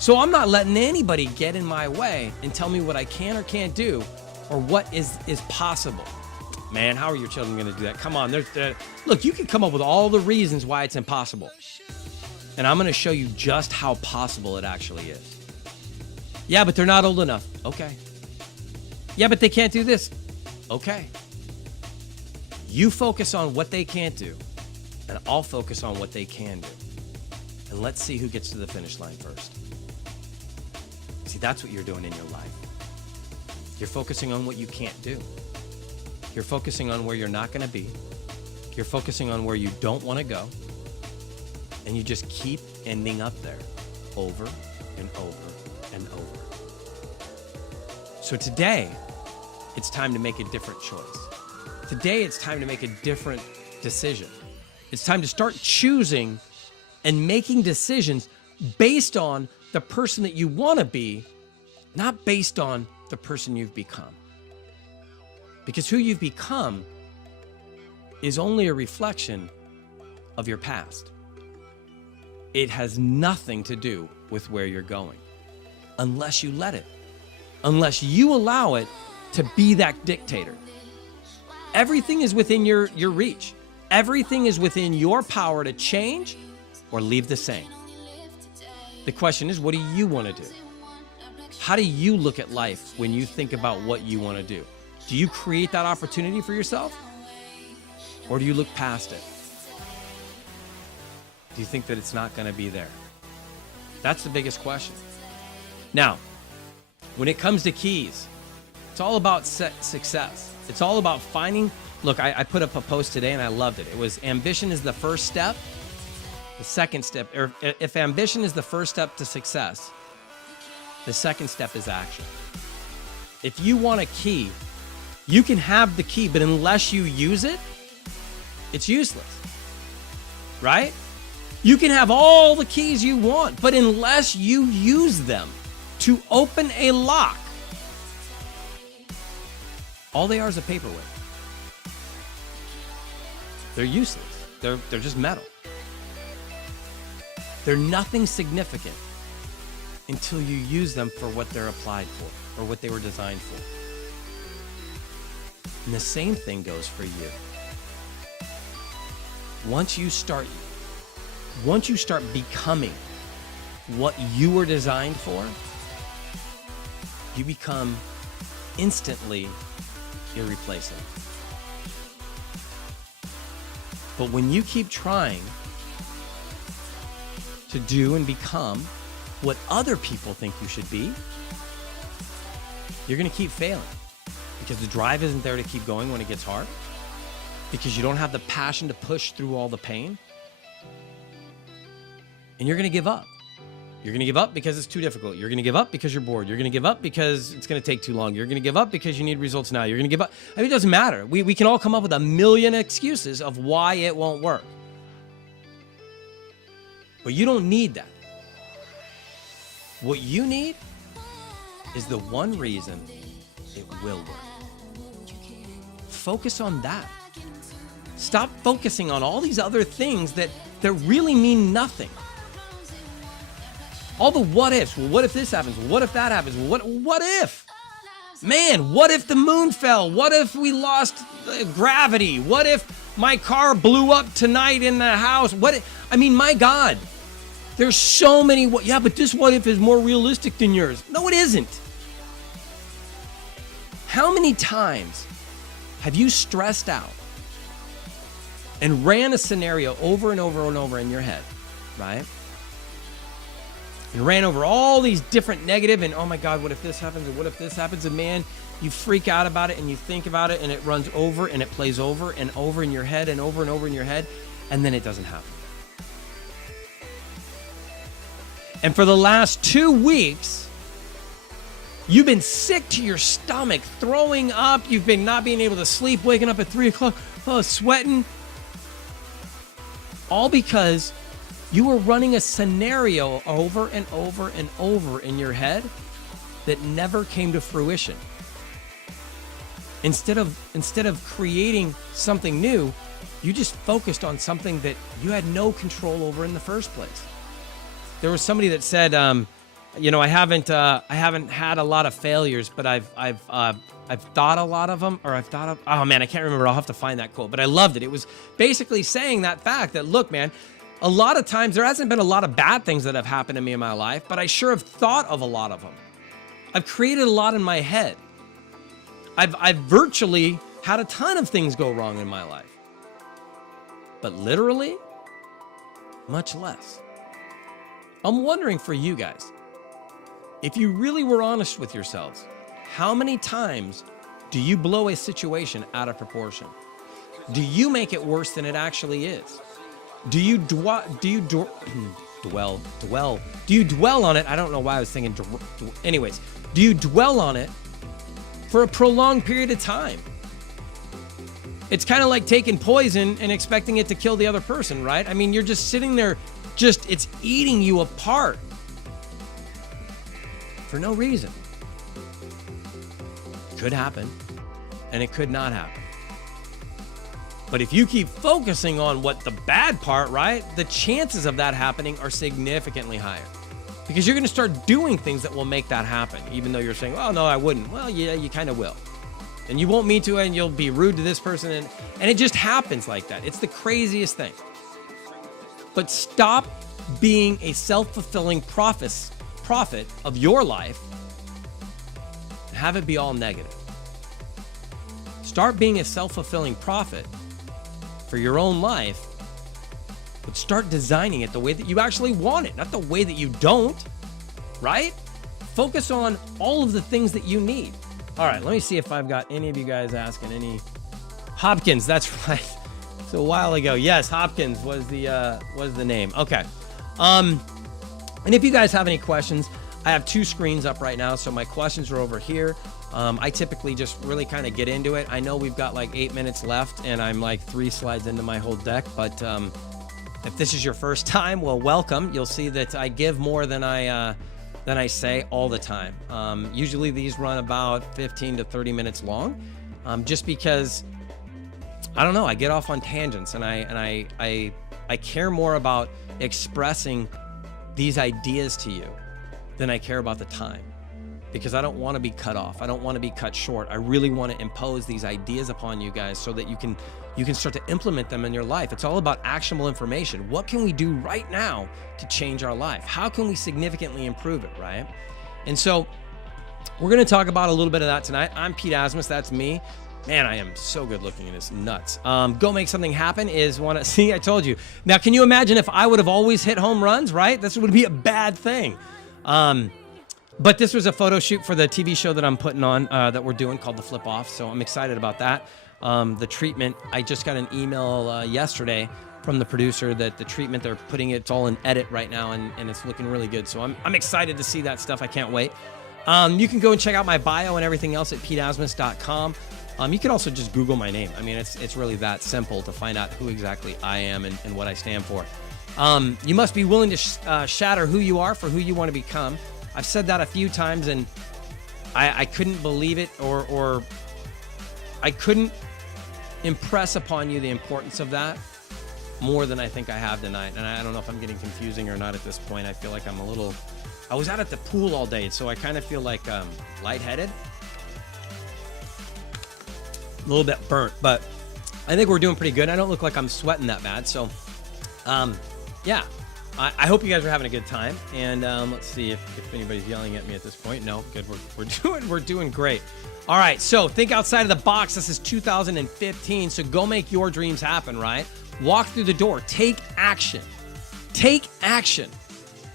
So I'm not letting anybody get in my way and tell me what I can or can't do or what is possible. Man, how are your children going to do that? Come on. Look, you can come up with all the reasons why it's impossible. And I'm going to show you just how possible it actually is. Yeah, but they're not old enough. Okay. Yeah, but they can't do this. Okay. You focus on what they can't do, and I'll focus on what they can do. And let's see who gets to the finish line first. See, that's what you're doing in your life. You're focusing on what you can't do. You're focusing on where you're not going to be. You're focusing on where you don't want to go. And you just keep ending up there over and over and over. So today, it's time to make a different choice. Today, it's time to make a different decision. It's time to start choosing and making decisions based on the person that you want to be, not based on the person you've become. Because who you've become is only a reflection of your past. It has nothing to do with where you're going, unless you let it, unless you allow it to be that dictator. Everything is within your reach. Everything is within your power to change or leave the same. The question is, what do you want to do? How do you look at life when you think about what you want to do? Do you create that opportunity for yourself? Or do you look past it? Do you think that it's not going to be there? That's the biggest question. Now, when it comes to keys, it's all about success. It's all about finding. Look, I put up a post today and I loved it. It was ambition is the first step. The second step, or if ambition is the first step to success, the second step is action. If you want a key, you can have the key, but unless you use it, it's useless, right? You can have all the keys you want, but unless you use them to open a lock, all they are is a paperweight. They're useless. They're just metal. They're nothing significant until you use them for what they're applied for or what they were designed for. And the same thing goes for you. Once you start becoming what you were designed for, you become instantly irreplaceable. But when you keep trying to do and become what other people think you should be, you're going to keep failing because the drive isn't there to keep going when it gets hard, because you don't have the passion to push through all the pain, and you're going to give up. You're going to give up because it's too difficult. You're going to give up because you're bored. You're going to give up because it's going to take too long. You're going to give up because you need results now. You're going to give up. I mean, it doesn't matter. We can all come up with a million excuses of why it won't work. But you don't need that. What you need is the one reason it will work. Focus on that. Stop focusing on all these other things that really mean nothing. All the what ifs. Well, what if this happens? Well, what if that happens? Well, what if? Man, what if the moon fell? What if we lost gravity? What if my car blew up tonight in the house? My God. There's so many yeah, but this what if is more realistic than yours. No, it isn't. How many times have you stressed out and ran a scenario over and over and over in your head, right? And ran over all these different negative and, oh my God, what if this happens? And what if this happens? And man, you freak out about it and you think about it and it runs over and it plays over and over in your head and over in your head. And then it doesn't happen. And for the last 2 weeks, you've been sick to your stomach, throwing up. You've been not being able to sleep, waking up at 3 o'clock, sweating. All because you were running a scenario over and over and over in your head that never came to fruition. Instead of creating something new, you just focused on something that you had no control over in the first place. There was somebody that said, I haven't had a lot of failures, but I've thought a lot of them, or I've thought of, oh man, I can't remember. I'll have to find that quote, but I loved it. It was basically saying that fact that, look, man, a lot of times there hasn't been a lot of bad things that have happened to me in my life, but I sure have thought of a lot of them. I've created a lot in my head. I've virtually had a ton of things go wrong in my life, but literally much less. I'm wondering for you guys, if you really were honest with yourselves, how many times do you blow a situation out of proportion? Do you make it worse than it actually is? Do you dwell on it? I don't know why I was thinking. Anyways, do you dwell on it for a prolonged period of time? It's kind of like taking poison and expecting it to kill the other person, right? I mean, you're just sitting there, it's eating you apart for no reason. Could happen, and it could not happen. But if you keep focusing on what the bad part, right, the chances of that happening are significantly higher. Because you're going to start doing things that will make that happen, even though you're saying, oh, no, I wouldn't. Well, yeah, you kind of will. And you won't mean to, and you'll be rude to this person, and it just happens like that. It's the craziest thing. But stop being a self-fulfilling prophet of your life and have it be all negative. Start being a self-fulfilling prophet for your own life, but start designing it the way that you actually want it, not the way that you don't, right? Focus on all of the things that you need. All right, let me see if I've got any of you guys asking any. Hopkins, that's right. So a while ago, yes, Hopkins was the name. Okay. And if you guys have any questions, I have 2 screens up right now, so my questions are over here. I typically just really kind of get into it. I know we've got like 8 minutes left, and I'm like 3 slides into my whole deck, but If this is your first time, well, welcome. You'll see that I give more than I say all the time. Usually these run about 15 to 30 minutes long, just because, I don't know, I get off on tangents, and I care more about expressing these ideas to you than I care about the time, because I don't want to be cut off. I don't want to be cut short. I really want to impose these ideas upon you guys so that you can start to implement them in your life. It's all about actionable information. What can we do right now to change our life? How can we significantly improve it, right? And so we're going to talk about a little bit of that tonight. I'm Pete Asmus. That's me. Man, I am so good looking, and it's nuts. Go Make Something Happen is one of, see, I told you. Now, can you imagine if I would have always hit home runs, right? This would be a bad thing. But this was a photo shoot for the TV show that I'm putting on, that we're doing, called The Flip Off. So I'm excited about that. The treatment, I just got an email yesterday from the producer that the treatment, they're putting it's all in edit right now, and it's looking really good. So I'm excited to see that stuff. I can't wait. You can go and check out my bio and everything else at peteasmus.com. You can also just Google my name. I mean, it's really that simple to find out who exactly I am and what I stand for. You must be willing to shatter who you are for who you want to become. I've said that a few times, and I couldn't believe it, or I couldn't impress upon you the importance of that more than I think I have tonight. And I don't know if I'm getting confusing or not at this point. I feel like I was out at the pool all day, so I kind of feel like lightheaded. A little bit burnt, but I think we're doing pretty good. I don't look like I'm sweating that bad. So, yeah, I hope you guys are having a good time. And let's see if anybody's yelling at me at this point. No, good. We're doing great. All right. So think outside of the box. This is 2015. So go make your dreams happen, right? Walk through the door. Take action. Take action.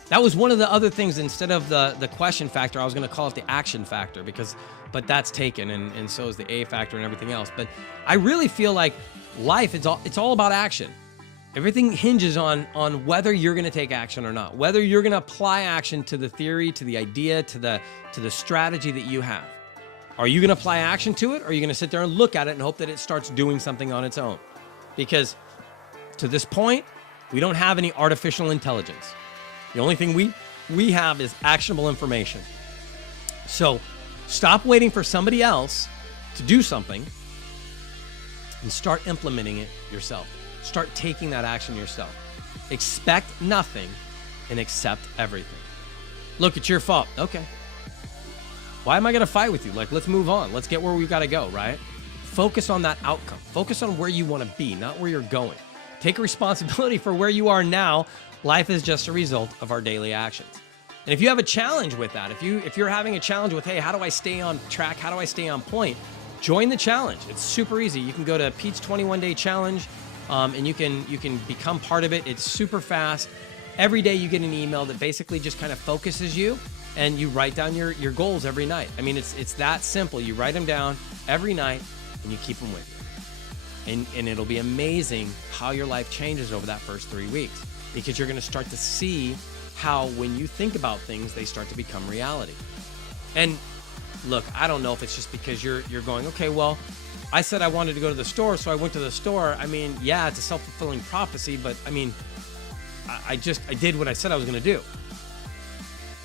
That was one of the other things. Instead of the question factor, I was going to call it the action factor, but that's taken, and so is the A factor and everything else. But I really feel like life, it's all about action. Everything hinges on whether you're going to take action or not, whether you're going to apply action to the theory, to the idea, to the strategy that you have. Are you going to apply action to it, or are you going to sit there and look at it and hope that it starts doing something on its own? Because to this point, we don't have any artificial intelligence. The only thing we have is actionable information. So stop waiting for somebody else to do something and start implementing it yourself. Start taking that action yourself. Expect nothing and accept everything. Look, it's your fault. Okay. Why am I going to fight with you? Like, let's move on. Let's get where we've got to go, right? Focus on that outcome. Focus on where you want to be, not where you're going. Take responsibility for where you are now. Life is just a result of our daily actions. And if you have a challenge with that, if you're having a challenge with, hey, how do I stay on track? How do I stay on point? Join the challenge. It's super easy. You can go to Pete's 21-day challenge, and you can become part of it. It's super fast. Every day you get an email that basically just kind of focuses you, and you write down your goals every night. I mean, it's that simple. You write them down every night, and you keep them with you. And it'll be amazing how your life changes over that first 3 weeks, because you're going to start to see how when you think about things, they start to become reality. And look, I don't know if it's just because you're going, okay, well, I said I wanted to go to the store, so I went to the store. I mean, yeah, it's a self-fulfilling prophecy, but I mean, I did what I said I was going to do.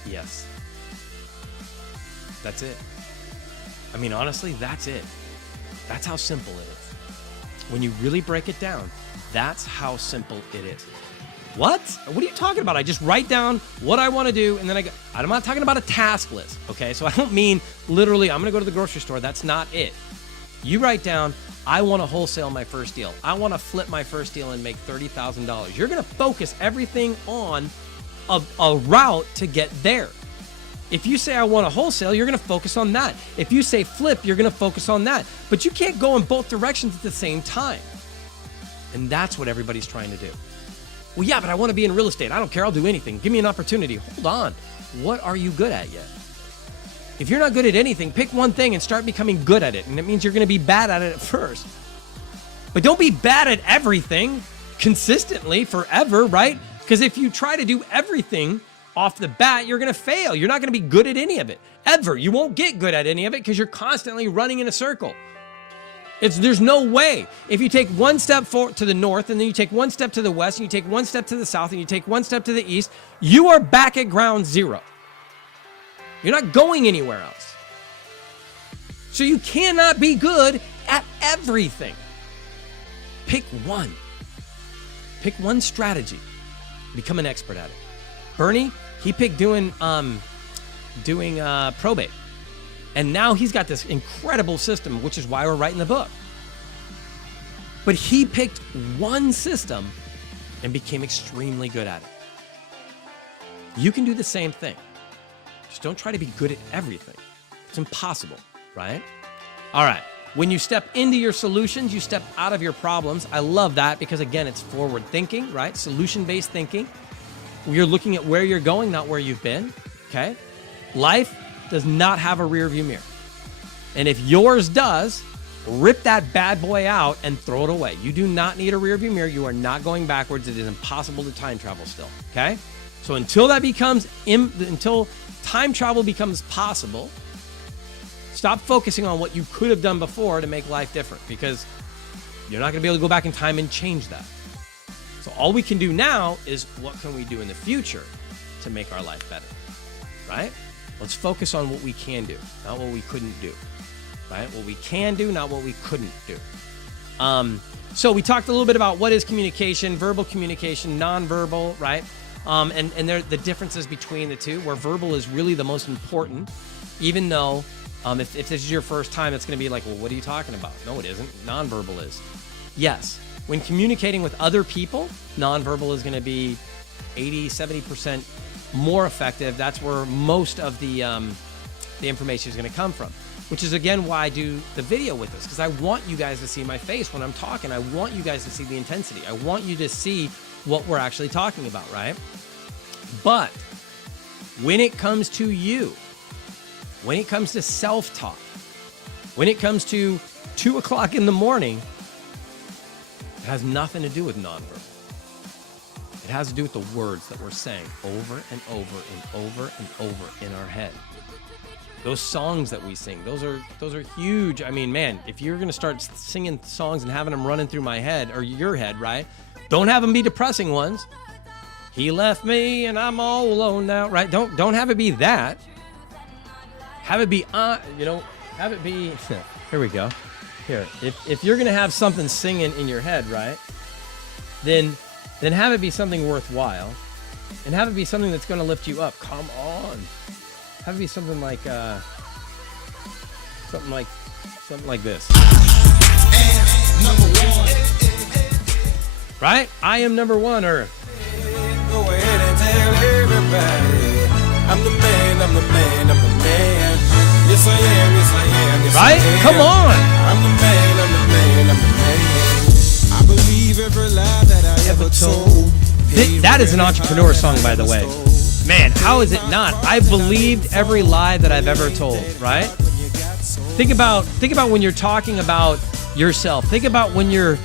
Yes. That's it. I mean, honestly, that's it. That's how simple it is. When you really break it down, that's how simple it is. What are you talking about? I just write down what I want to do, and then I'm not talking about a task list, okay? So I don't mean literally, I'm going to go to the grocery store. That's not it. You write down, I want to wholesale my first deal. I want to flip my first deal and make $30,000. You're going to focus everything on a route to get there. If you say I want to wholesale, you're going to focus on that. If you say flip, you're going to focus on that. But you can't go in both directions at the same time. And that's what everybody's trying to do. Well, yeah, but I want to be in real estate. I don't care. I'll do anything. Give me an opportunity. Hold on. What are you good at yet? If you're not good at anything, pick one thing and start becoming good at it. And it means you're going to be bad at it at first. But don't be bad at everything consistently forever, right? Because if you try to do everything off the bat, you're going to fail. You're not going to be good at any of it. Ever. You won't get good at any of it because you're constantly running in a circle. There's no way. If you take one step forward to the north, and then you take one step to the west, and you take one step to the south, and you take one step to the east, you are back at ground zero. You're not going anywhere else. So you cannot be good at everything. Pick one. Pick one strategy. Become an expert at it. Bernie, he picked doing probate. And now he's got this incredible system, which is why we're writing the book. But he picked one system and became extremely good at it. You can do the same thing. Just don't try to be good at everything. It's impossible, right? All right. When you step into your solutions, you step out of your problems. I love that because, again, it's forward thinking, right? Solution-based thinking. You're looking at where you're going, not where you've been, okay? Life does not have a rear view mirror. And if yours does, rip that bad boy out and throw it away. You do not need a rear view mirror. You are not going backwards. It is impossible to time travel still, okay? So until time travel becomes possible, stop focusing on what you could have done before to make life different, because you're not going to be able to go back in time and change that. So all we can do now is what can we do in the future to make our life better, right? Let's focus on what we can do, not what we couldn't do, right? What we can do, not what we couldn't do. So we talked a little bit about what is communication, verbal communication, nonverbal, right? And the differences between the two, where verbal is really the most important, even though if this is your first time, it's going to be like, well, what are you talking about? No, it isn't. Nonverbal is. Yes, when communicating with other people, nonverbal is going to be 80, 70% more effective. That's where most of the information is going to come from, which is, again, why I do the video with this, because I want you guys to see my face when I'm talking. I want you guys to see the intensity. I want you to see what we're actually talking about, right? But when it comes to you, when it comes to self-talk, when it comes to 2 o'clock in the morning, it has nothing to do with nonverbal. It has to do with the words that we're saying over and over and over and over in our head. Those songs that we sing, those are huge. I mean, man, if you're going to start singing songs and having them running through my head or your head, right? Don't have them be depressing ones. He left me and I'm all alone now, right? Don't have it be that. Have it be, have it be, here we go. Here, if you're going to have something singing in your head, right? Then have it be something worthwhile, and have it be something that's going to lift you up. Come on. Have it be something like this. Right? I am number one, or go ahead and tell everybody I'm the man, I'm the man, I'm the man. Yes I am, yes I am, yes right? I am. Come on. I'm the man, I'm the man, I'm the man. I believe every lie that I ever told. That is an entrepreneur song, by the way. Man, how is it not? I believed every lie that I've ever told, right? Think about when you're talking about yourself. Think about when you're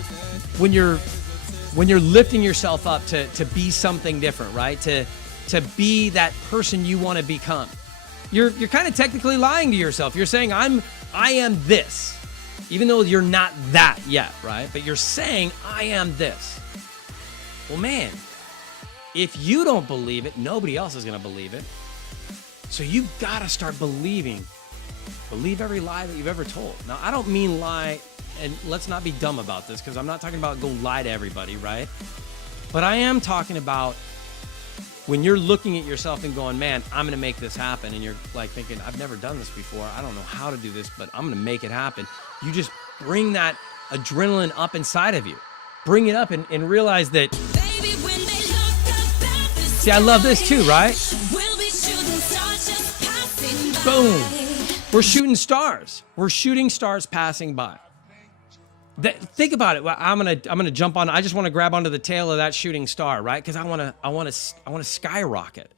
lifting yourself up to be something different, right? To be that person you want to become. You're kind of technically lying to yourself. You're saying I am this, even though you're not that yet, right? But you're saying I am this. Well, man, if you don't believe it, nobody else is going to believe it. So you've got to start believing. Believe every lie that you've ever told. Now, I don't mean lie, and let's not be dumb about this, because I'm not talking about go lie to everybody, right? But I am talking about when you're looking at yourself and going, man, I'm going to make this happen. And you're like thinking, I've never done this before. I don't know how to do this, but I'm going to make it happen. You just bring that adrenaline up inside of you. Bring it up and realize that. See, I love this too, right? Boom. We're shooting stars. We're shooting stars passing by. Think about it. I'm gonna jump on. I just want to grab onto the tail of that shooting star, right? Because I want to skyrocket.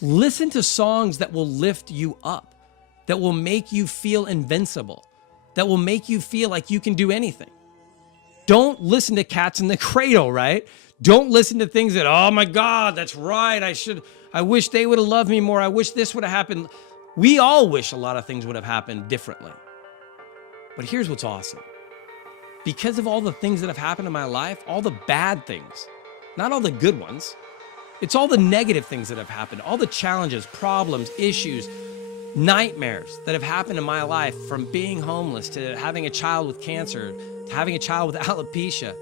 Listen to songs that will lift you up, that will make you feel invincible, that will make you feel like you can do anything. Don't listen to Cats in the Cradle, right? Don't listen to things that, oh my God, that's right. I wish they would have loved me more. I wish this would have happened. We all wish a lot of things would have happened differently. But here's what's awesome. Because of all the things that have happened in my life, all the bad things, not all the good ones, it's all the negative things that have happened, all the challenges, problems, issues, nightmares that have happened in my life, from being homeless to having a child with cancer, to having a child with alopecia,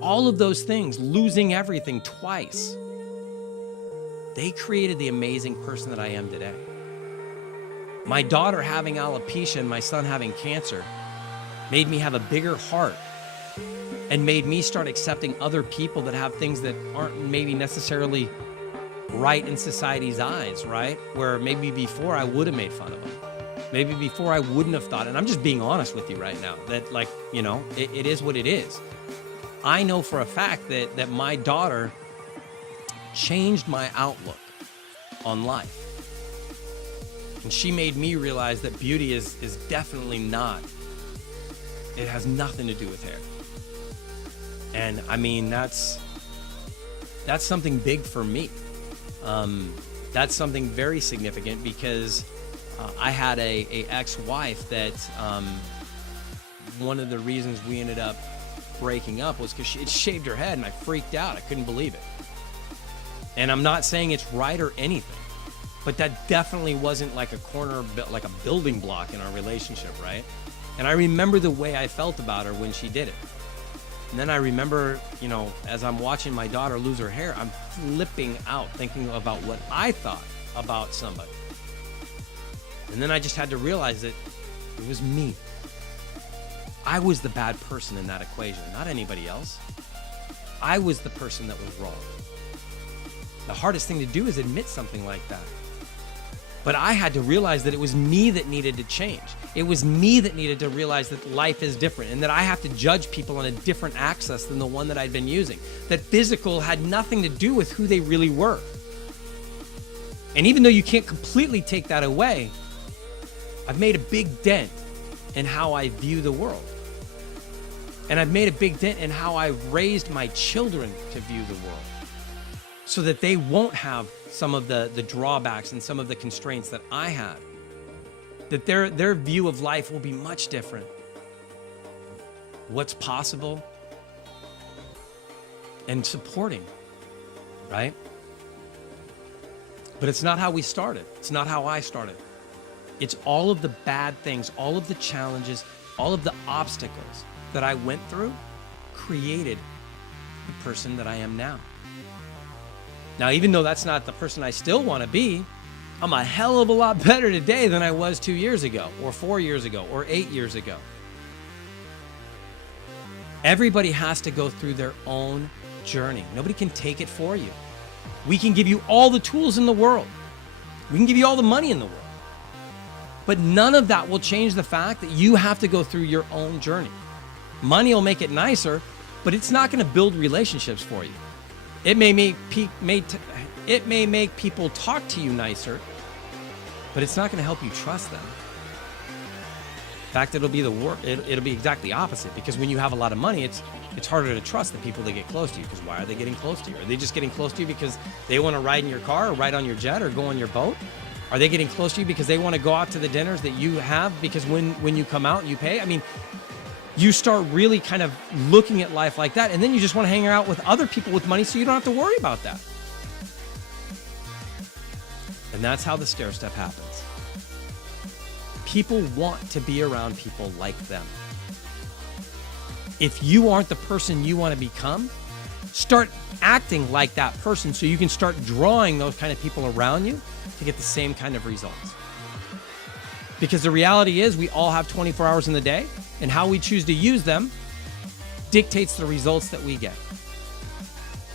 all of those things, losing everything twice, they created the amazing person that I am today. My daughter having alopecia and my son having cancer made me have a bigger heart and made me start accepting other people that have things that aren't maybe necessarily right in society's eyes, right? Where maybe before I would have made fun of them. Maybe before I wouldn't have thought, and I'm just being honest with you right now, that like, you know, it is what it is. I know for a fact that my daughter changed my outlook on life. And she made me realize that beauty is definitely not, it has nothing to do with hair. And I mean, that's something big for me. That's something very significant because I had a ex-wife that one of the reasons we ended up breaking up was because she had shaved her head, and I freaked out. I couldn't believe it. And I'm not saying it's right or anything, but that definitely wasn't like a corner, like a building block in our relationship, right? And I remember the way I felt about her when she did it. And then I remember, you know, as I'm watching my daughter lose her hair, I'm flipping out thinking about what I thought about somebody. And then I just had to realize that it was me. I was the bad person in that equation, not anybody else. I was the person that was wrong. The hardest thing to do is admit something like that. But I had to realize that it was me that needed to change. It was me that needed to realize that life is different and that I have to judge people on a different axis than the one that I'd been using. That physical had nothing to do with who they really were. And even though you can't completely take that away, I've made a big dent in how I view the world. And I've made a big dent in how I've raised my children to view the world, so that they won't have some of the drawbacks and some of the constraints that I had. That their view of life will be much different. What's possible and supporting, right? But it's not how we started. It's not how I started. It's all of the bad things, all of the challenges, all of the obstacles that I went through created the person that I am now. Now, even though that's not the person I still want to be, I'm a hell of a lot better today than I was 2 years ago, or 4 years ago, or 8 years ago. Everybody has to go through their own journey. Nobody can take it for you. We can give you all the tools in the world. We can give you all the money in the world. But none of that will change the fact that you have to go through your own journey. Money will make it nicer, but it's not going to build relationships for you. It may make people talk to you nicer, but it's not going to help you trust them. In fact, it'll be it'll be exactly opposite, because when you have a lot of money, it's harder to trust the people that get close to you. Because why are they getting close to you? Are they just getting close to you because they want to ride in your car or ride on your jet or go on your boat? Are they getting close to you because they want to go out to the dinners that you have because when you come out, you pay? I mean, you start really kind of looking at life like that, and then you just want to hang out with other people with money so you don't have to worry about that. And that's how the stair step happens. People want to be around people like them. If you aren't the person you want to become, start acting like that person so you can start drawing those kind of people around you to get the same kind of results. Because the reality is we all have 24 hours in the day, and how we choose to use them dictates the results that we get.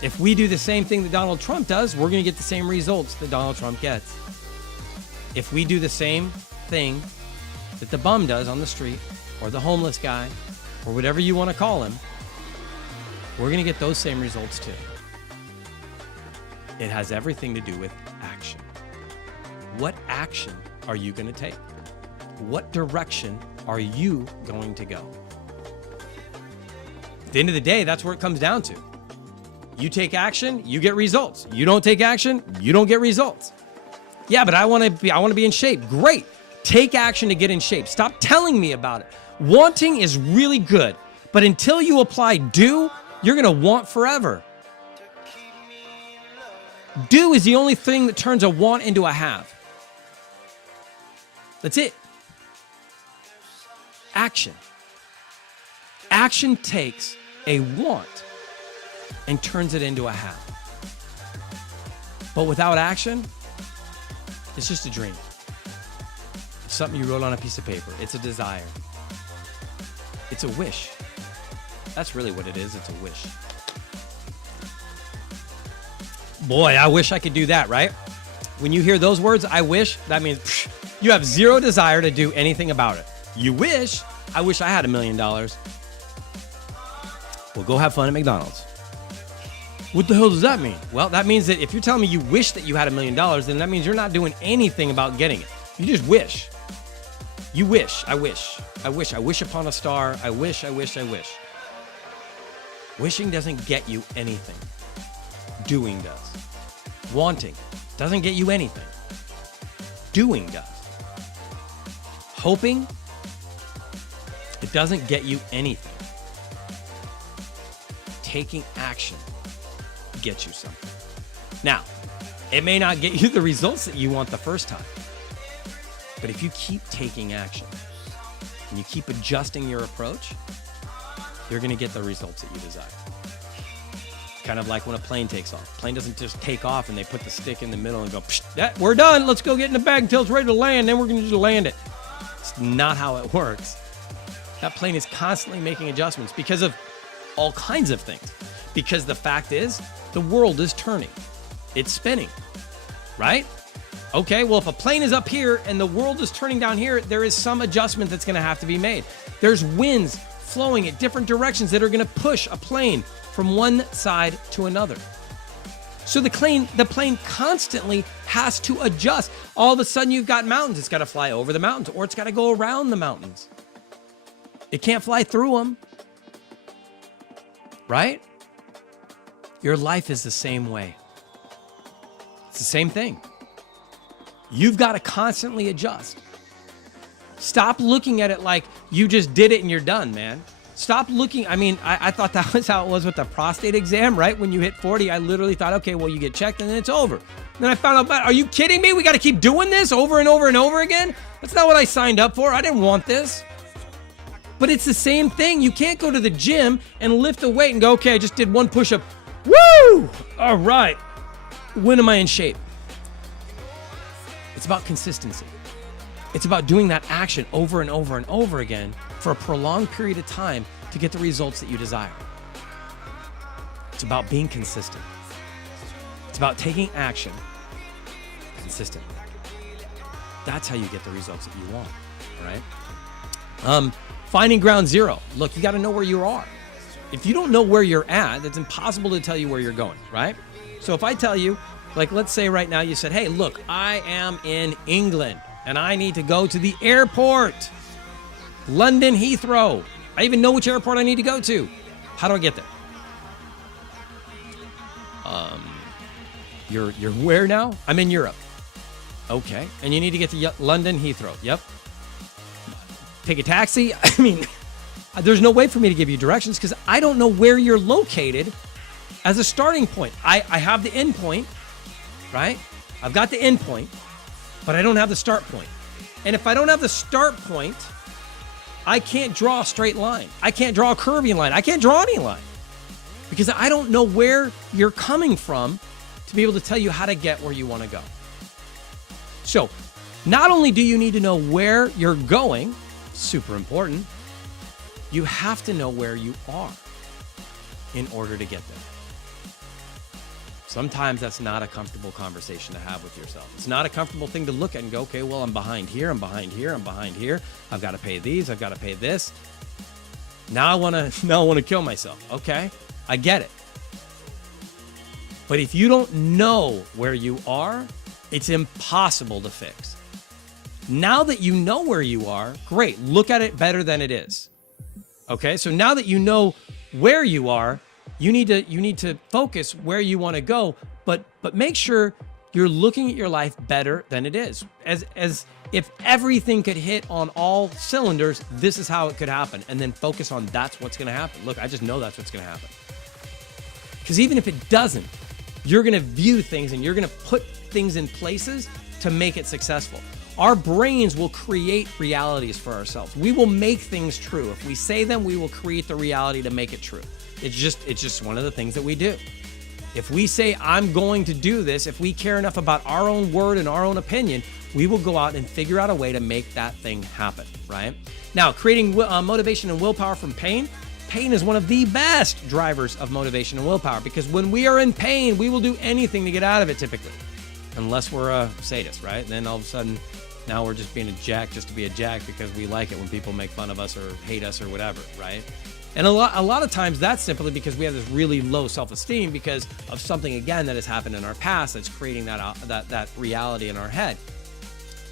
If we do the same thing that Donald Trump does, we're going to get the same results that Donald Trump gets. If we do the same thing that the bum does on the street, or the homeless guy, or whatever you want to call him, we're going to get those same results too. It has everything to do with action. What action are you going to take? What direction are you going to go? At the end of the day, that's where it comes down to. You take action, you get results. You don't take action, you don't get results. Yeah, but I want to be in shape. Great. Take action to get in shape. Stop telling me about it. Wanting is really good, but until you apply do, you're going to want forever. Do is the only thing that turns a want into a have. That's it. Action. Action takes a want and turns it into a have. But without action, it's just a dream. It's something you wrote on a piece of paper. It's a desire. It's a wish. That's really what it is. It's a wish. Boy, I wish I could do that, right? When you hear those words, I wish, that means you have zero desire to do anything about it. You wish, I wish I had $1 million. Well, go have fun at McDonald's. What the hell does that mean? Well, that means that if you're telling me you wish that you had $1 million, then that means you're not doing anything about getting it. You just wish. You wish, I wish, I wish, I wish upon a star, I wish, I wish, I wish. Wishing doesn't get you anything. Doing does. Wanting doesn't get you anything. Doing does. Hoping, it doesn't get you anything. Taking action gets you something. Now, it may not get you the results that you want the first time, but if you keep taking action and you keep adjusting your approach, you're going to get the results that you desire. Kind of like when a plane takes off. Plane doesn't just take off and they put the stick in the middle and go, we're done. Let's go get in the bag until it's ready to land. Then we're going to just land it. It's not how it works. That plane is constantly making adjustments because of all kinds of things. Because the fact is, the world is turning. It's spinning, right? Okay, well, if a plane is up here and the world is turning down here, there is some adjustment that's going to have to be made. There's winds flowing at different directions that are going to push a plane from one side to another. So the plane constantly has to adjust. All of a sudden, you've got mountains. It's got to fly over the mountains, or it's got to go around the mountains. It can't fly through them, right? Your life is the same way. It's the same thing. You've got to constantly adjust. Stop looking at it like you just did it and you're done, man. Stop looking. I mean, I thought that was how it was with the prostate exam, right? When you hit 40, I literally thought, okay, well, you get checked and then it's over. And then I found out, are you kidding me? We got to keep doing this over and over and over again? That's not what I signed up for. I didn't want this. But it's the same thing. You can't go to the gym and lift a weight and go, okay, I just did one push-up. Woo! All right. When am I in shape? It's about consistency. It's about doing that action over and over and over again for a prolonged period of time to get the results that you desire. It's about being consistent. It's about taking action consistently. That's how you get the results that you want, right? Finding ground zero. Look, you got to know where you are. If you don't know where you're at, it's impossible to tell you where you're going, right? So if I tell you, like, let's say right now you said, hey, look, I am in England and I need to go to the airport, London Heathrow. I even know which airport I need to go to. How do I get there? You're where now? I'm in Europe. Okay. And you need to get to London Heathrow. Yep. Take a taxi. I mean, there's no way for me to give you directions because I don't know where you're located as a starting point. I have the end point, right? I've got the end point, but I don't have the start point. And if I don't have the start point, I can't draw a straight line. I can't draw a curving line. I can't draw any line because I don't know where you're coming from to be able to tell you how to get where you want to go. So not only do you need to know where you're going, super important, you have to know where you are in order to get there. Sometimes that's not a comfortable conversation to have with yourself. It's not a comfortable thing to look at and go, okay, well, I'm behind here, I'm behind here, I'm behind here. I've got to pay these, I've got to pay this. Now I want to kill myself. Okay, I get it. But if you don't know where you are, it's impossible to fix. Now that you know where you are, great, look at it better than it is. Okay, so now that you know where you are, you need to focus where you want to go, but make sure you're looking at your life better than it is. As If everything could hit on all cylinders, this is how it could happen. And then focus on that's what's going to happen. Look, I just know that's what's going to happen. Because even if it doesn't, you're going to view things and you're going to put things in places to make it successful. Our brains will create realities for ourselves. We will make things true. If we say them, we will create the reality to make it true. It's just one of the things that we do. If we say, I'm going to do this, if we care enough about our own word and our own opinion, we will go out and figure out a way to make that thing happen, right? Now, creating motivation and willpower from pain. Pain is one of the best drivers of motivation and willpower, because when we are in pain, we will do anything to get out of it typically. Unless we're a sadist, right? And then all of a sudden, now we're just being a jack just to be a jack because we like it when people make fun of us or hate us or whatever, right? And a lot of times that's simply because we have this really low self-esteem because of something, again, that has happened in our past that's creating that reality in our head.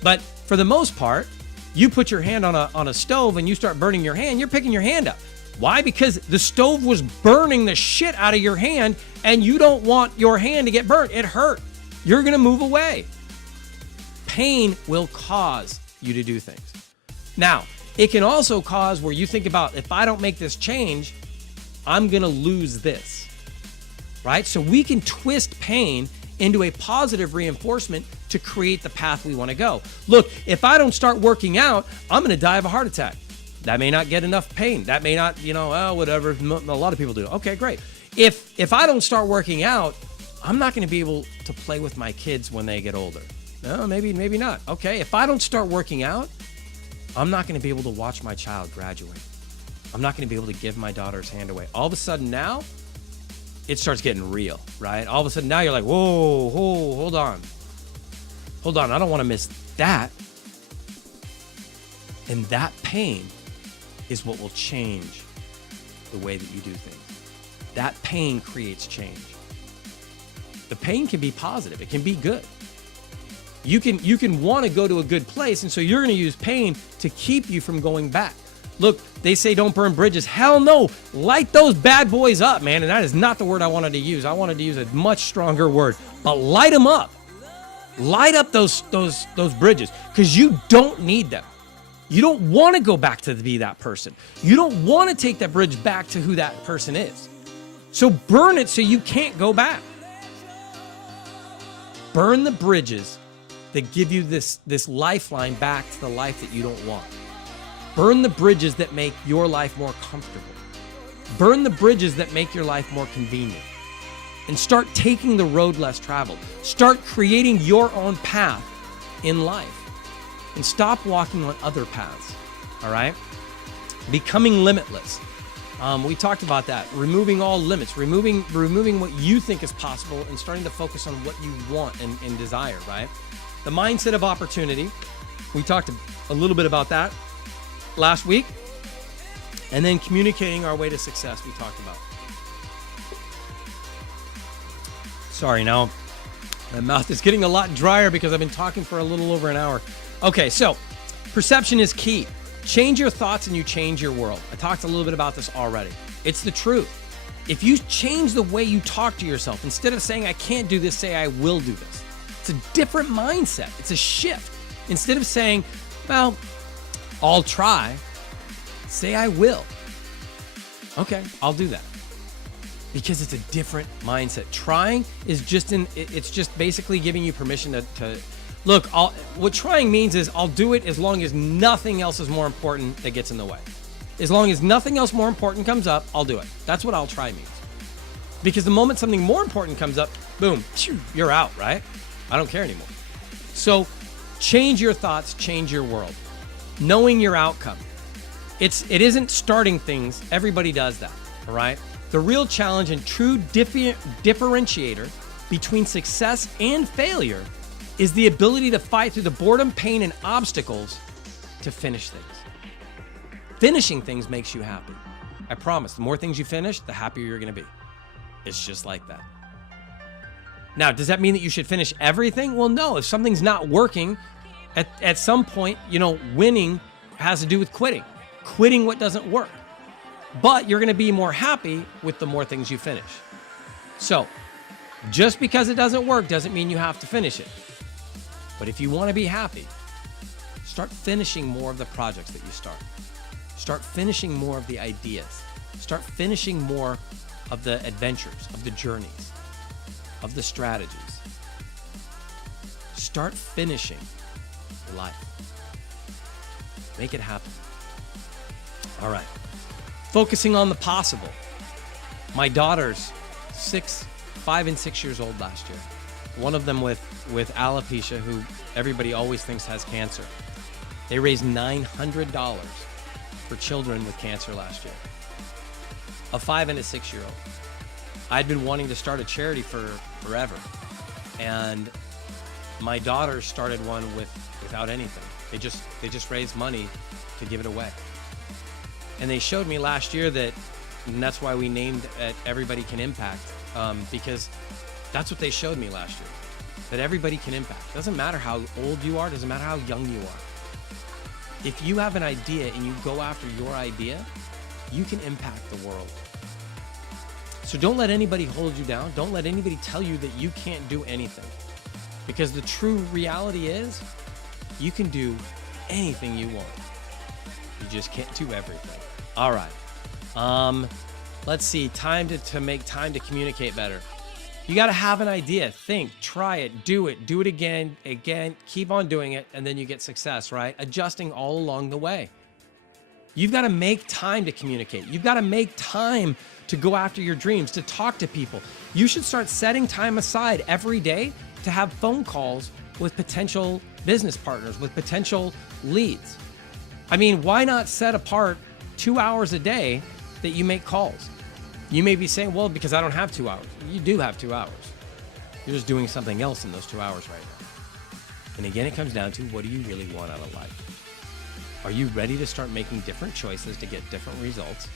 But for the most part, you put your hand on a stove and you start burning your hand, you're picking your hand up. Why? Because the stove was burning the shit out of your hand and you don't want your hand to get burnt. It hurt. You're going to move away. Pain will cause you to do things. Now, it can also cause where you think about, if I don't make this change, I'm going to lose this, right? So we can twist pain into a positive reinforcement to create the path we want to go. Look, if I don't start working out, I'm going to die of a heart attack. That may not get enough pain. That may not, whatever. A lot of people do. Okay, great. If I don't start working out, I'm not going to be able to play with my kids when they get older. No, maybe not. Okay, if I don't start working out, I'm not going to be able to watch my child graduate. I'm not going to be able to give my daughter's hand away. All of a sudden now, it starts getting real, right? All of a sudden now you're like, whoa, hold on. I don't want to miss that. And that pain is what will change the way that you do things. That pain creates change. The pain can be positive. It can be good. You can want to go to a good place, and so you're going to use pain to keep you from going back. Look, they say don't burn bridges. Hell no. Light those bad boys up, man. And that is not the word I wanted to use. I wanted to use a much stronger word. But light them up. Light up those bridges, because you don't need them. You don't want to go back to be that person. You don't want to take that bridge back to who that person is. So burn it so you can't go back. Burn the bridges that give you this lifeline back to the life that you don't want. Burn the bridges that make your life more comfortable. Burn the bridges that make your life more convenient. And start taking the road less traveled. Start creating your own path in life. And stop walking on other paths, all right? Becoming limitless. We talked about that. Removing all limits, removing what you think is possible and starting to focus on what you want and desire, right? The mindset of opportunity. We talked a little bit about that last week. And then communicating our way to success, we talked about. Sorry, now my mouth is getting a lot drier because I've been talking for a little over an hour. Okay, so perception is key. Change your thoughts and you change your world. I talked a little bit about this already. It's the truth. If you change the way you talk to yourself, instead of saying, I can't do this, say, I will do this. It's a different mindset. It's a shift. Instead of saying, well, I'll try, say, I will. Okay, I'll do that. Because it's a different mindset. Trying is it's just basically giving you permission to look, what trying means is I'll do it as long as nothing else is more important that gets in the way. As long as nothing else more important comes up, I'll do it. That's what I'll try means. Because the moment something more important comes up, boom, you're out, right? I don't care anymore. So change your thoughts, change your world. Knowing your outcome. It isn't starting things. Everybody does that, all right? The real challenge and true differentiator between success and failure is the ability to fight through the boredom, pain, and obstacles to finish things. Finishing things makes you happy. I promise, the more things you finish, the happier you're going to be. It's just like that. Now, does that mean that you should finish everything? Well, no. If something's not working, at some point, winning has to do with quitting. Quitting what doesn't work. But you're going to be more happy with the more things you finish. So, just because it doesn't work doesn't mean you have to finish it. But if you want to be happy, Start finishing more of the projects that you start. Start finishing more of the ideas. Start finishing more of the adventures, of the journeys, of the strategies. Start finishing your life. Make it happen. All right. Focusing on the possible. My daughters, 5 and 6 years old last year. One of them with alopecia, who everybody always thinks has cancer. They raised $900 for children with cancer last year. A 5 and a 6 year old. I'd been wanting to start a charity for forever. And my daughters started one without anything. They just raised money to give it away. And they showed me last year that, and that's why we named it Everybody Can Impact, because that's what they showed me last year, that everybody can impact. Doesn't matter how old you are, doesn't matter how young you are. If you have an idea and you go after your idea, you can impact the world. So don't let anybody hold you down. Don't let anybody tell you that you can't do anything. Because the true reality is, you can do anything you want. You just can't do everything. All right. Let's see. Time to make time to communicate better. You got to have an idea. Think, try it, do it again, keep on doing it, and then you get success, right? Adjusting all along the way. You've got to make time to communicate. You've got to make time to go after your dreams, to talk to people. You should start setting time aside every day to have phone calls with potential business partners, with potential leads. I mean, why not set apart 2 hours a day that you make calls? You may be saying, well, because I don't have 2 hours. You do have 2 hours. You're just doing something else in those 2 hours right now. And again, it comes down to, what do you really want out of life? Are you ready to start making different choices to get different results?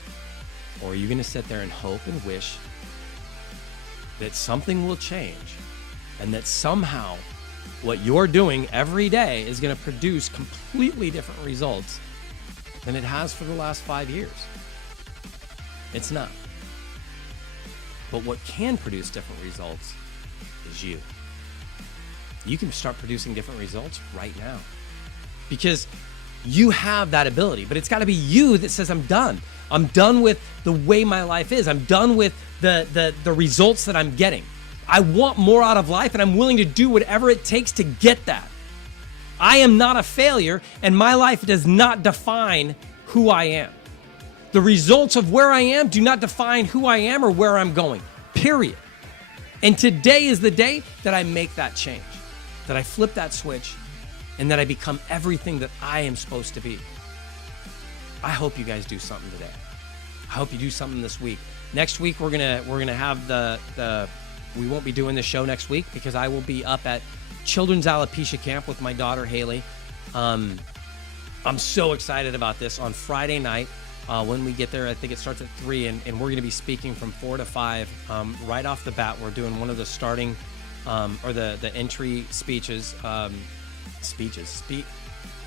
Or are you going to sit there and hope and wish that something will change and that somehow what you're doing every day is going to produce completely different results than it has for the last 5 years? It's not. But what can produce different results is you. You can start producing different results right now because you have that ability, but it's got to be you that says, I'm done. I'm done with the way my life is. I'm done with the results that I'm getting. I want more out of life, and I'm willing to do whatever it takes to get that. I am not a failure, and my life does not define who I am. The results of where I am do not define who I am or where I'm going, period. And today is the day that I make that change, that I flip that switch, and that I become everything that I am supposed to be. I hope you guys do something today. I hope you do something this week. Next week, we're gonna have we won't be doing the show next week because I will be up at Children's Alopecia Camp with my daughter, Haley. I'm so excited about this. On Friday night, when we get there, I think it starts at 3, and we're going to be speaking from 4 to 5. Right off the bat, we're doing one of the starting, or the entry speeches,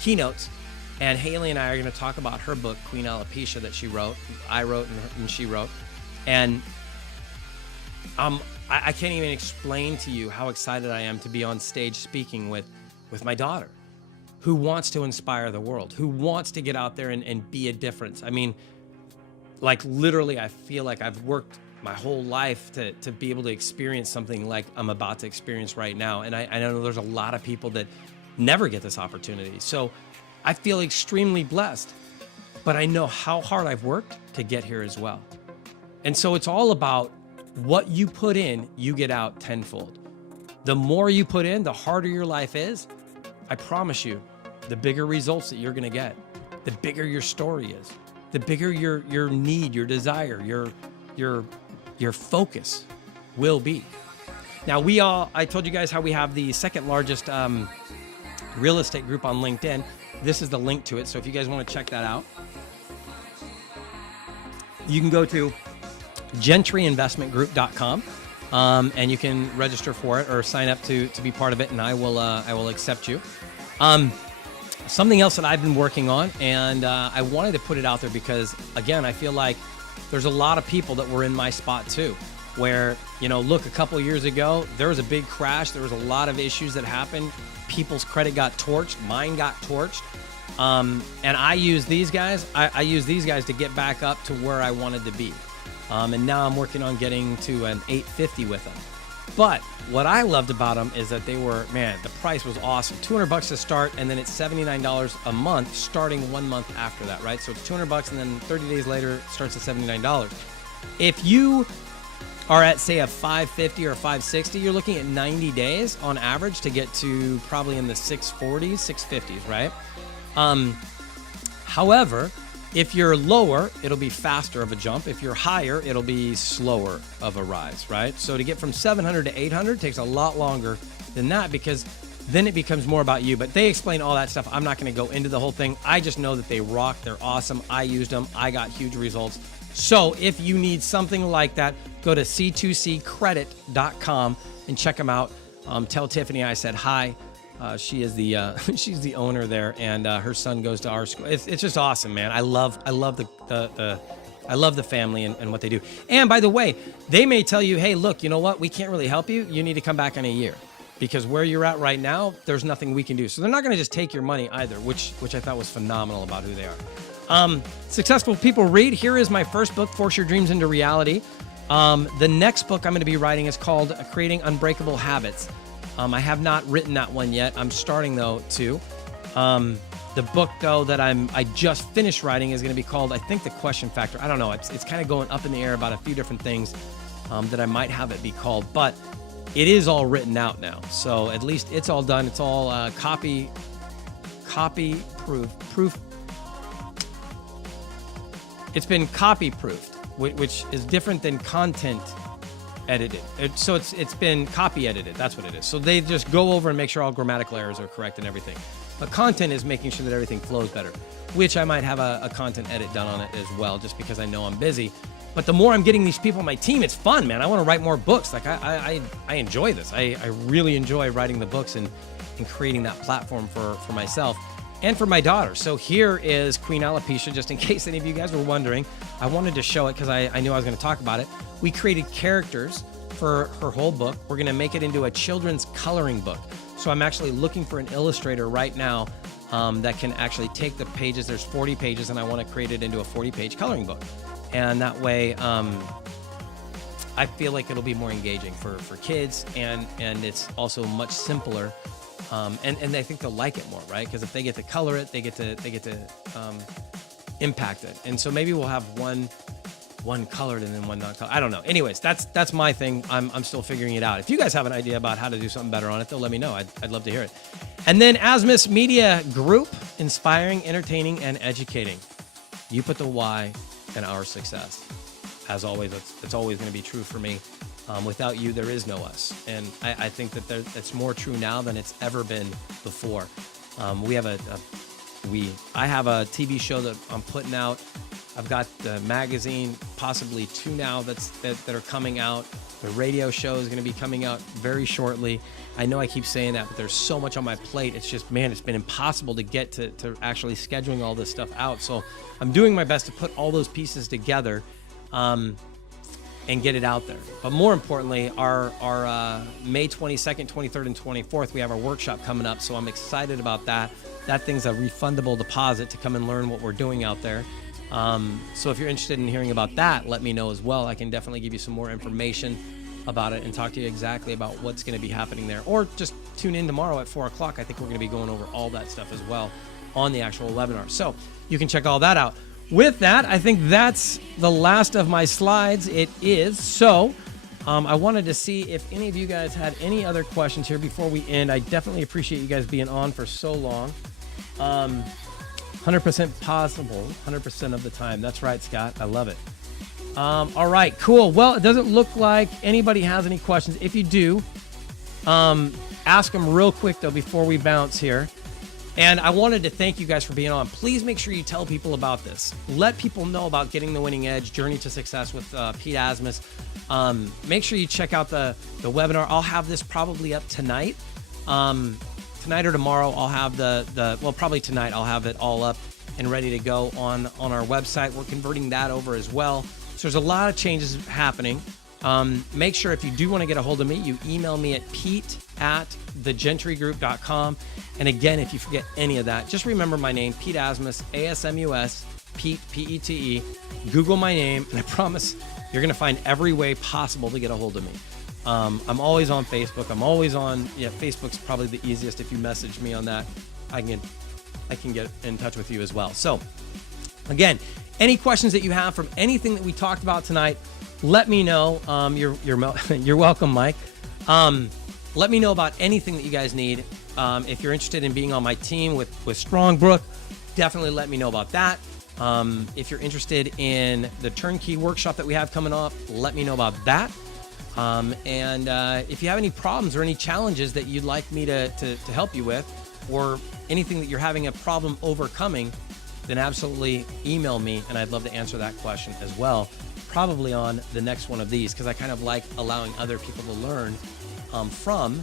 keynotes. And Haley and I are going to talk about her book, Queen Alopecia, that she wrote, I wrote, and she wrote. And I can't even explain to you how excited I am to be on stage speaking with my daughter, who wants to inspire the world, who wants to get out there and be a difference. I mean, like literally, I feel like I've worked my whole life to be able to experience something like I'm about to experience right now. And I know there's a lot of people that never get this opportunity. So I feel extremely blessed, but I know how hard I've worked to get here as well. And so it's all about what you put in, you get out tenfold. The more you put in, the harder your life is. I promise you, the bigger results that you're going to get, the bigger your story is, the bigger your need, your desire, your focus will be. Now, I told you guys how we have the second largest real estate group on LinkedIn. This is the link to it. So if you guys want to check that out, you can go to gentryinvestmentgroup.com, and you can register for it or sign up to be part of it, and I will accept you. Something else that I've been working on, and I wanted to put it out there because, again, I feel like there's a lot of people that were in my spot too, where, look, a couple years ago, there was a big crash. There was a lot of issues that happened. People's credit got torched. Mine got torched. And I use these guys. I use these guys to get back up to where I wanted to be. And now I'm working on getting to an 850 with them. But what I loved about them is that they were, man, the price was awesome. $200 to start, and then it's $79 a month starting 1 month after that, right? So it's $200, and then 30 days later it starts at $79. If you are at, say, a 550 or 560, you're looking at 90 days on average to get to probably in the 640s, 650s, right? However, if you're lower, it'll be faster of a jump. If you're higher, it'll be slower of a rise, right? So to get from 700 to 800 takes a lot longer than that, because then it becomes more about you. But they explain all that stuff. I'm not going to go into the whole thing. I just know that they rock. They're awesome. I used them. I got huge results. So if you need something like that, go to c2ccredit.com and check them out. Tell Tiffany I said hi. She is the she's the owner there, and her son goes to our school. It's just awesome, man. I love the family and what they do. And by the way, they may tell you, hey, look, you know what? We can't really help you. You need to come back in a year, because where you're at right now, there's nothing we can do. So they're not going to just take your money either, which I thought was phenomenal about who they are. Successful People Read. Here is my first book, Force Your Dreams into Reality. The next book I'm going to be writing is called Creating Unbreakable Habits. I have not written that one yet. I'm starting, though, too. The book, though, that I just finished writing is going to be called, I think, The Question Factor. I don't know. It's kind of going up in the air about a few different things that I might have it be called. But it is all written out now. So at least it's all done. It's all copy proof. It's been copy proofed, which is different than content edited. So it's been copy edited. That's what it is. So they just go over and make sure all grammatical errors are correct and everything. But content is making sure that everything flows better, which I might have a content edit done on it as well, just because I know I'm busy. But the more I'm getting these people on my team, it's fun, man. I want to write more books. Like I enjoy this. I really enjoy writing the books and creating that platform for myself and for my daughter. So here is Queen Alopecia, just in case any of you guys were wondering. I wanted to show it because I knew I was going to talk about it. We created characters for her whole book. We're going to make it into a children's coloring book. So I'm actually looking for an illustrator right now that can actually take the pages. There's 40 pages, and I want to create it into a 40-page coloring book. And that way, I feel like it'll be more engaging for kids, and it's also much simpler. And I think they'll like it more, right? Because if they get to color it, they get to impact it. And so maybe we'll have one colored and then one not colored. I don't know. Anyways, that's my thing. I'm still figuring it out. If you guys have an idea about how to do something better on it, though, let me know. I'd love to hear it. And then Asmus Media Group, inspiring, entertaining, and educating. You put the Y in our success. As always, it's always going to be true for me. Without you, there is no us. And I think that it's more true now than it's ever been before. I have a TV show that I'm putting out. I've got the magazine, possibly 2 now that are coming out. The radio show is going to be coming out very shortly. I know I keep saying that, but there's so much on my plate. It's just, man, it's been impossible to get to actually scheduling all this stuff out. So I'm doing my best to put all those pieces together and get it out there. But more importantly, our May 22nd, 23rd, and 24th, we have our workshop coming up. So I'm excited about that. That thing's a refundable deposit to come and learn what we're doing out there. So if you're interested in hearing about that, let me know as well. I can definitely give you some more information about it and talk to you exactly about what's going to be happening there. Or just tune in tomorrow at 4 o'clock. I think we're going to be going over all that stuff as well on the actual webinar. So you can check all that out. With that, I think that's the last of my slides. It is. So I wanted to see if any of you guys had any other questions here before we end. I definitely appreciate you guys being on for so long. 100% possible, 100% of the time. That's right, Scott. I love it. All right, cool. Well, it doesn't look like anybody has any questions. If you do, ask them real quick, though, before we bounce here. And I wanted to thank you guys for being on. Please make sure you tell people about this. Let people know about Getting the Winning Edge, Journey to Success with Pete Asmus. Make sure you check out the webinar. I'll have this probably up tonight. Tonight or tomorrow, I'll have probably tonight, I'll have it all up and ready to go on our website. We're converting that over as well. So there's a lot of changes happening. Make sure if you do want to get a hold of me, you email me at pete@thegentrygroup.com. And again, if you forget any of that, just remember my name, Pete Asmus, Asmus, Pete, P-E-T-E. Google my name, and I promise you're going to find every way possible to get a hold of me. I'm always on Facebook. I'm always on, Facebook's probably the easiest. If you message me on that, I can get in touch with you as well. So again, any questions that you have from anything that we talked about tonight, let me know. You're welcome, Mike. Let me know about anything that you guys need. If you're interested in being on my team with Strongbrook, definitely let me know about that. If you're interested in the turnkey workshop that we have coming up, let me know about that. And if you have any problems or any challenges that you'd like me to help you with, or anything that you're having a problem overcoming, then absolutely email me, and I'd love to answer that question as well, probably on the next one of these, because I kind of like allowing other people to learn from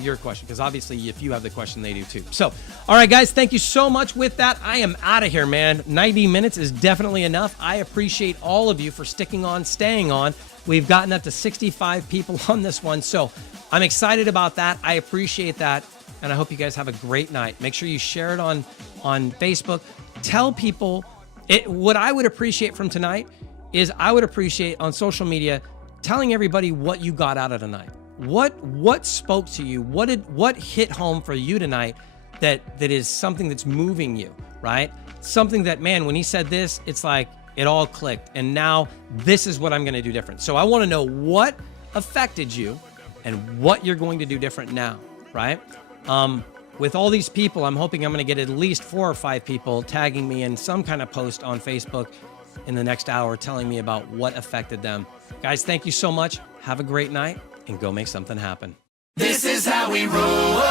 your question, because obviously if you have the question, they do too. So, all right, guys, thank you so much. With that, I am out of here, man. 90 minutes is definitely enough. I appreciate all of you for sticking on, staying on. We've gotten up to 65 people on this one, so I'm excited about that. I appreciate that, and I hope you guys have a great night. Make sure you share it on Facebook. Tell people what I would appreciate from tonight is I would appreciate on social media telling everybody what you got out of tonight. What spoke to you? What hit home for you tonight that is something that's moving you, right? Something that, man, when he said this, it's like it all clicked, and now this is what I'm going to do different. So I want to know what affected you and what you're going to do different now, right? With all these people, I'm hoping I'm going to get at least 4 or 5 people tagging me in some kind of post on Facebook in the next hour telling me about what affected them. Guys, thank you so much. Have a great night, and go make something happen. This is how we roll.